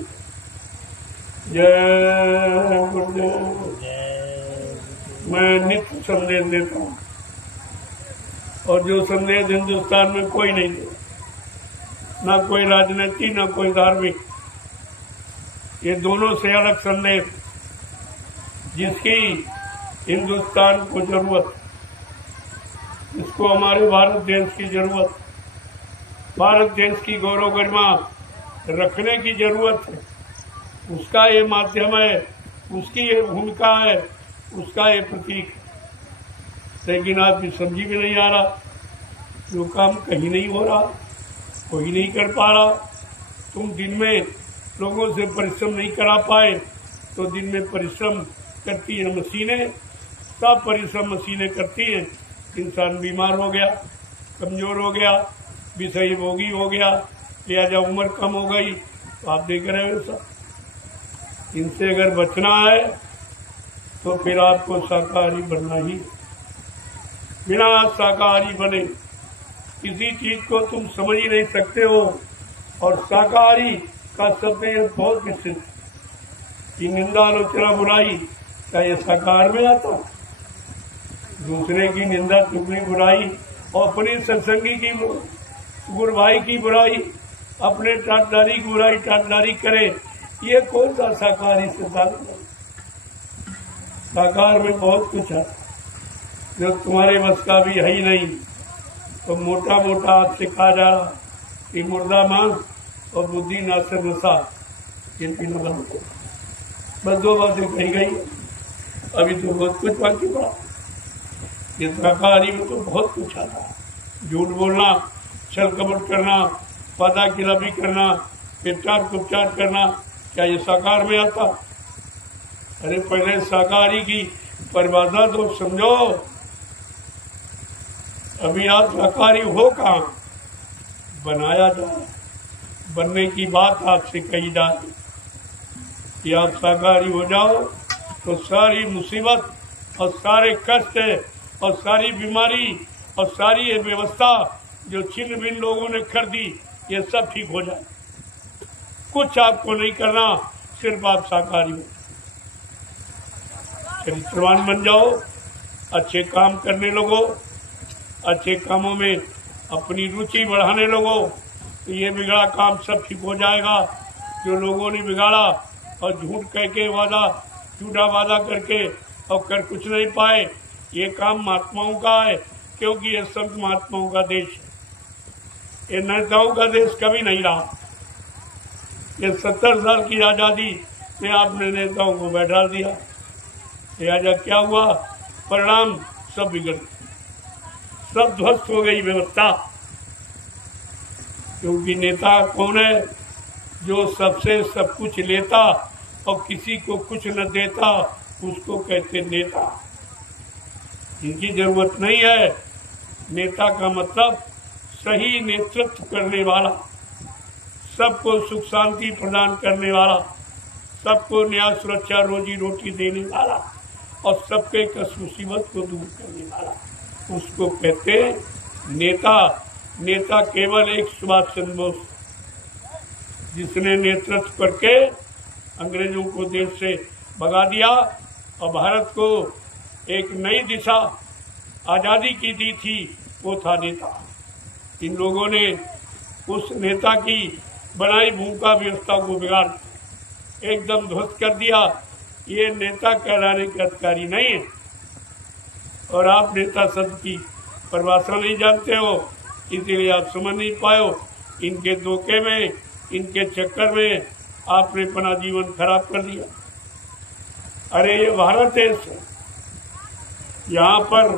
जय गुरुदेव। मैं नित्य संदेश देता हूँ और जो संदेश हिंदुस्तान में कोई नहीं दे, ना कोई राजनीति, ना कोई धार्मिक। ये दोनों से अलग संदेश जिसकी हिंदुस्तान को जरूरत, इसको हमारे भारत देश की जरूरत, भारत देश की गौरव गरिमा रखने की जरूरत है। उसका ये माध्यम है, उसकी ये भूमिका है, उसका ये प्रतीक। लेकिन आपकी समझी भी नहीं आ रहा, जो काम कहीं नहीं हो रहा, कोई नहीं कर पा रहा। तुम दिन में लोगों से परिश्रम नहीं करा पाए तो दिन में परिश्रम करती है मशीनें, सब परिश्रम मशीनें करती हैं। इंसान बीमार हो गया, कमजोर हो गया, विषय भोगी हो गया, लिहाजा उम्र कम हो गई, तो आप देख रहे हो सब। इनसे अगर बचना है तो फिर आपको शाकाहारी बनना ही। बिना शाकाहारी बने किसी चीज को तुम समझ ही नहीं सकते हो। और शाकाहारी का शब्द ये बहुत विशिष्ट कि निंदा, आलोचना, बुराई, क्या ये शाकाहार में आता? दूसरे की निंदा, चुगली, बुराई और अपनी सत्संगी की गुरु भाई की बुराई, अपने टाटदारी की बुराई टाटदारी करे, ये कौन सा शाकाहारी सिद्धांत है? शाकाहार में बहुत कुछ है जो तुम्हारे बस का भी है ही नहीं। तो मोटा मोटा आपसे कहा जा रहा कि मुर्दा मांस और बुद्धि नाशक नशा, ये तीनों बंद करो। बस दो बातें कही गई, अभी तो बहुत कुछ बाकी पड़ा। ये शाकाहारी में तो बहुत कुछ आता है। झूठ बोलना, छल कपट करना, वादा खिलाफी करना, प्रचार कुपचार करना, क्या ये शाकाहार में आता? अरे पहले शाकाहारी की परिभाषा तो समझो। अभी आप शाकाहारी हो कहाँ? बनाया जाए, बनने की बात आपसे कही जाए कि आप शाकाहारी हो जाओ तो सारी मुसीबत और सारे कष्ट और सारी बीमारी और सारी ये व्यवस्था जो छिन्न भिन्न लोगों ने कर दी, ये सब ठीक हो जाए। कुछ आपको नहीं करना, सिर्फ आप शाकाहारी हो, चरित्रवान बन जाओ, अच्छे काम करने लगो, अच्छे कामों में अपनी रुचि बढ़ाने लगो, तो ये बिगड़ा काम सब ठीक हो जाएगा। जो लोगों ने बिगाड़ा और झूठ कह के वादा, झूठा वादा करके और कर कुछ नहीं पाए, ये काम महात्माओं का है, क्योंकि ये संत महात्माओं का देश है। ये नेताओं का देश कभी नहीं रहा। ये 70 साल की आजादी में आपने नेताओं को बैठा दिया, लिहाजा क्या हुआ? परिणाम सब बिगड़ गए, सब ध्वस्त हो गई व्यवस्था। क्योंकि नेता कौन है? जो सबसे सब कुछ लेता और किसी को कुछ न देता, उसको कहते नेता। इनकी जरूरत नहीं है। नेता का मतलब सही नेतृत्व करने वाला, सबको सुख शांति प्रदान करने वाला, सबको न्याय सुरक्षा रोजी रोटी देने वाला और सबके कष्ट मुसीबत को दूर करने वाला, उसको कहते नेता। नेता केवल एक सुभाष चंद्र बोस, जिसने नेतृत्व करके अंग्रेजों को देश से भगा दिया और भारत को एक नई दिशा आजादी की दी थी, वो था नेता। इन लोगों ने उस नेता की बनाई भूमिका व्यवस्था को बिगाड़ एकदम ध्वस्त कर दिया। ये नेता कहलाने के अधिकारी नहीं है। और आप नेता शब्द की परिभाषा नहीं जानते हो, इसीलिए आप समझ नहीं पाए हो। इनके धोखे में, इनके चक्कर में आपने अपना जीवन खराब कर दिया। अरे ये भारत देश है, यहाँ पर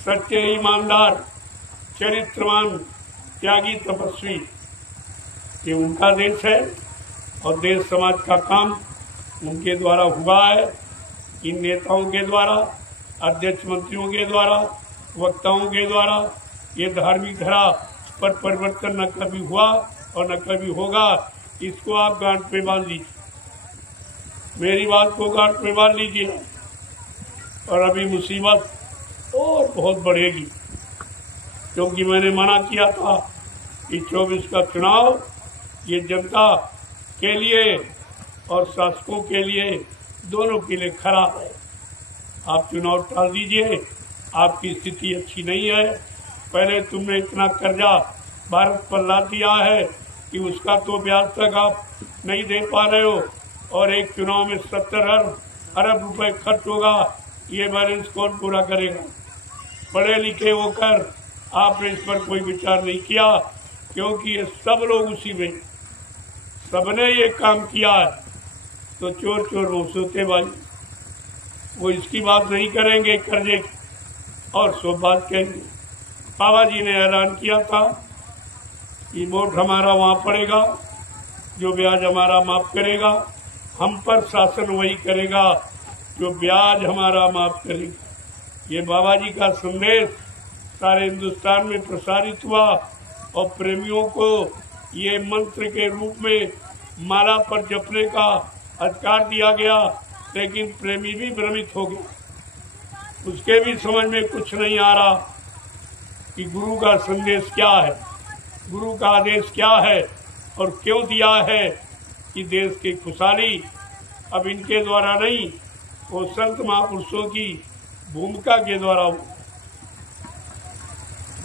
सच्चे ईमानदार चरित्रवान त्यागी तपस्वी ये उनका देश है और देश समाज का काम उनके द्वारा हुआ है। इन नेताओं के द्वारा, अध्यक्ष मंत्रियों के द्वारा, वक्ताओं के द्वारा ये धार्मिक धारा पर परिवर्तन न कभी हुआ और न कभी होगा। इसको आप गांठ पे बांध लीजिए, मेरी बात को गांठ पे बांध लीजिए। और अभी मुसीबत और बहुत बढ़ेगी, क्योंकि मैंने मना किया था कि 24 का चुनाव ये जनता के लिए और शासकों के लिए, दोनों के लिए खराब है। आप चुनाव टाल दीजिए, आपकी स्थिति अच्छी नहीं है। पहले तुमने इतना कर्जा भारत पर ला दिया है कि उसका तो ब्याज तक आप नहीं दे पा रहे हो, और एक चुनाव में 70 अरब रुपए खर्च होगा। ये बैलेंस कौन पूरा करेगा? पढ़े लिखे होकर आपने इस पर कोई विचार नहीं किया, क्योंकि ये सब लोग उसी में, सबने ये काम किया है। तो चोर चोर वो सौतेबाजी, वो इसकी बात नहीं करेंगे कर्जे की, और सो बात कहेंगे। बाबा जी ने ऐलान किया था कि वोट हमारा वहाँ पड़ेगा, जो ब्याज हमारा माफ करेगा, हम पर शासन वही करेगा जो ब्याज हमारा माफ करेगा। ये बाबा जी का संदेश सारे हिंदुस्तान में प्रसारित हुआ और प्रेमियों को ये मंत्र के रूप में माला पर जपने का अधिकार दिया गया। लेकिन प्रेमी भी भ्रमित हो गया, उसके भी समझ में कुछ नहीं आ रहा कि गुरु का संदेश क्या है, गुरु का आदेश क्या है और क्यों दिया है कि देश की खुशहाली अब इनके द्वारा नहीं, वो संत महापुरुषों की भूमिका के द्वारा हो।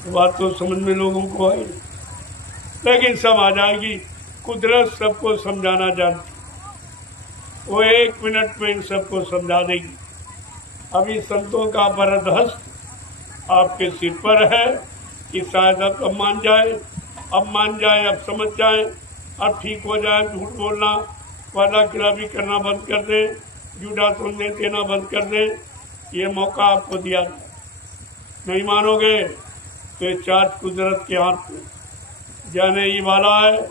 बात तो समझ में लोगों को आई, लेकिन सब आ जाएगी। कुदरत सबको समझाना जानती, वो 1 मिनट में इन सबको समझा देगी। अभी संतों का वरद हस्त आपके सिर पर है कि शायद अब मान जाए, अब समझ जाए, अब ठीक हो जाए। झूठ बोलना, वादा खिलाफी करना बंद कर दे, झूठा संदेश देना बंद कर दे। ये मौका आपको दिया, नहीं मानोगे तो ये चार्ज कुदरत के हाथ में जाने ही वाला है,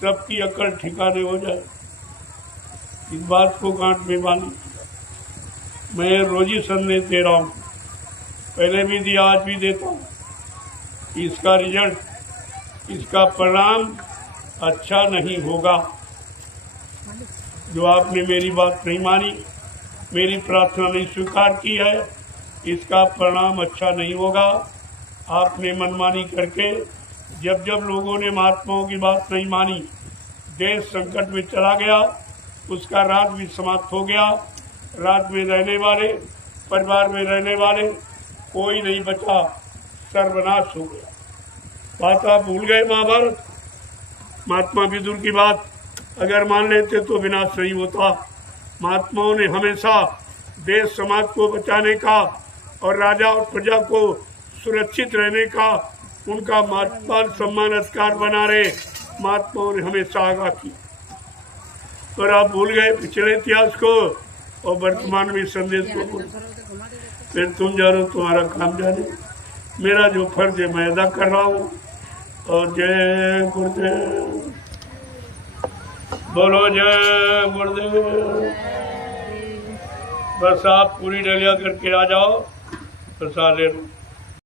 सबकी अकड़ ठिकाने हो जाए। इस बात को गांठ में बांधी। मैं रोजी संदेश दे रहा हूँ, पहले भी दिया, आज भी देता हूँ। इसका रिजल्ट, इसका परिणाम अच्छा नहीं होगा। जो आपने मेरी बात नहीं मानी, मेरी प्रार्थना नहीं स्वीकार की है, इसका परिणाम अच्छा नहीं होगा। आपने मनमानी करके, जब जब लोगों ने महात्माओं की बात नहीं मानी, देश संकट में चला गया, उसका राज भी समाप्त हो गया। राज में रहने वाले, परिवार में रहने वाले कोई नहीं बचा, सर्वनाश हो गया। बात आप भूल गए महाभारत, महात्मा विदुर की बात अगर मान लेते तो विनाश नहीं होता। महात्माओं ने हमेशा देश समाज को बचाने का और राजा और प्रजा को सुरक्षित रहने का उनका मान सम्मान अधिकार बना रहे महात्माओं ने हमेशा आगाह की। और आप भूल गए पिछले इतिहास को और वर्तमान में संदेश को। फिर तुम जानो, तुम्हारा काम जाने। मेरा जो फर्ज है मैं अदा कर रहा हूँ। और जय गुरुदेव, बोलो जय गुरुदेव। बस आप पूरी डलिया करके आ जाओ, प्रसाद ले लो।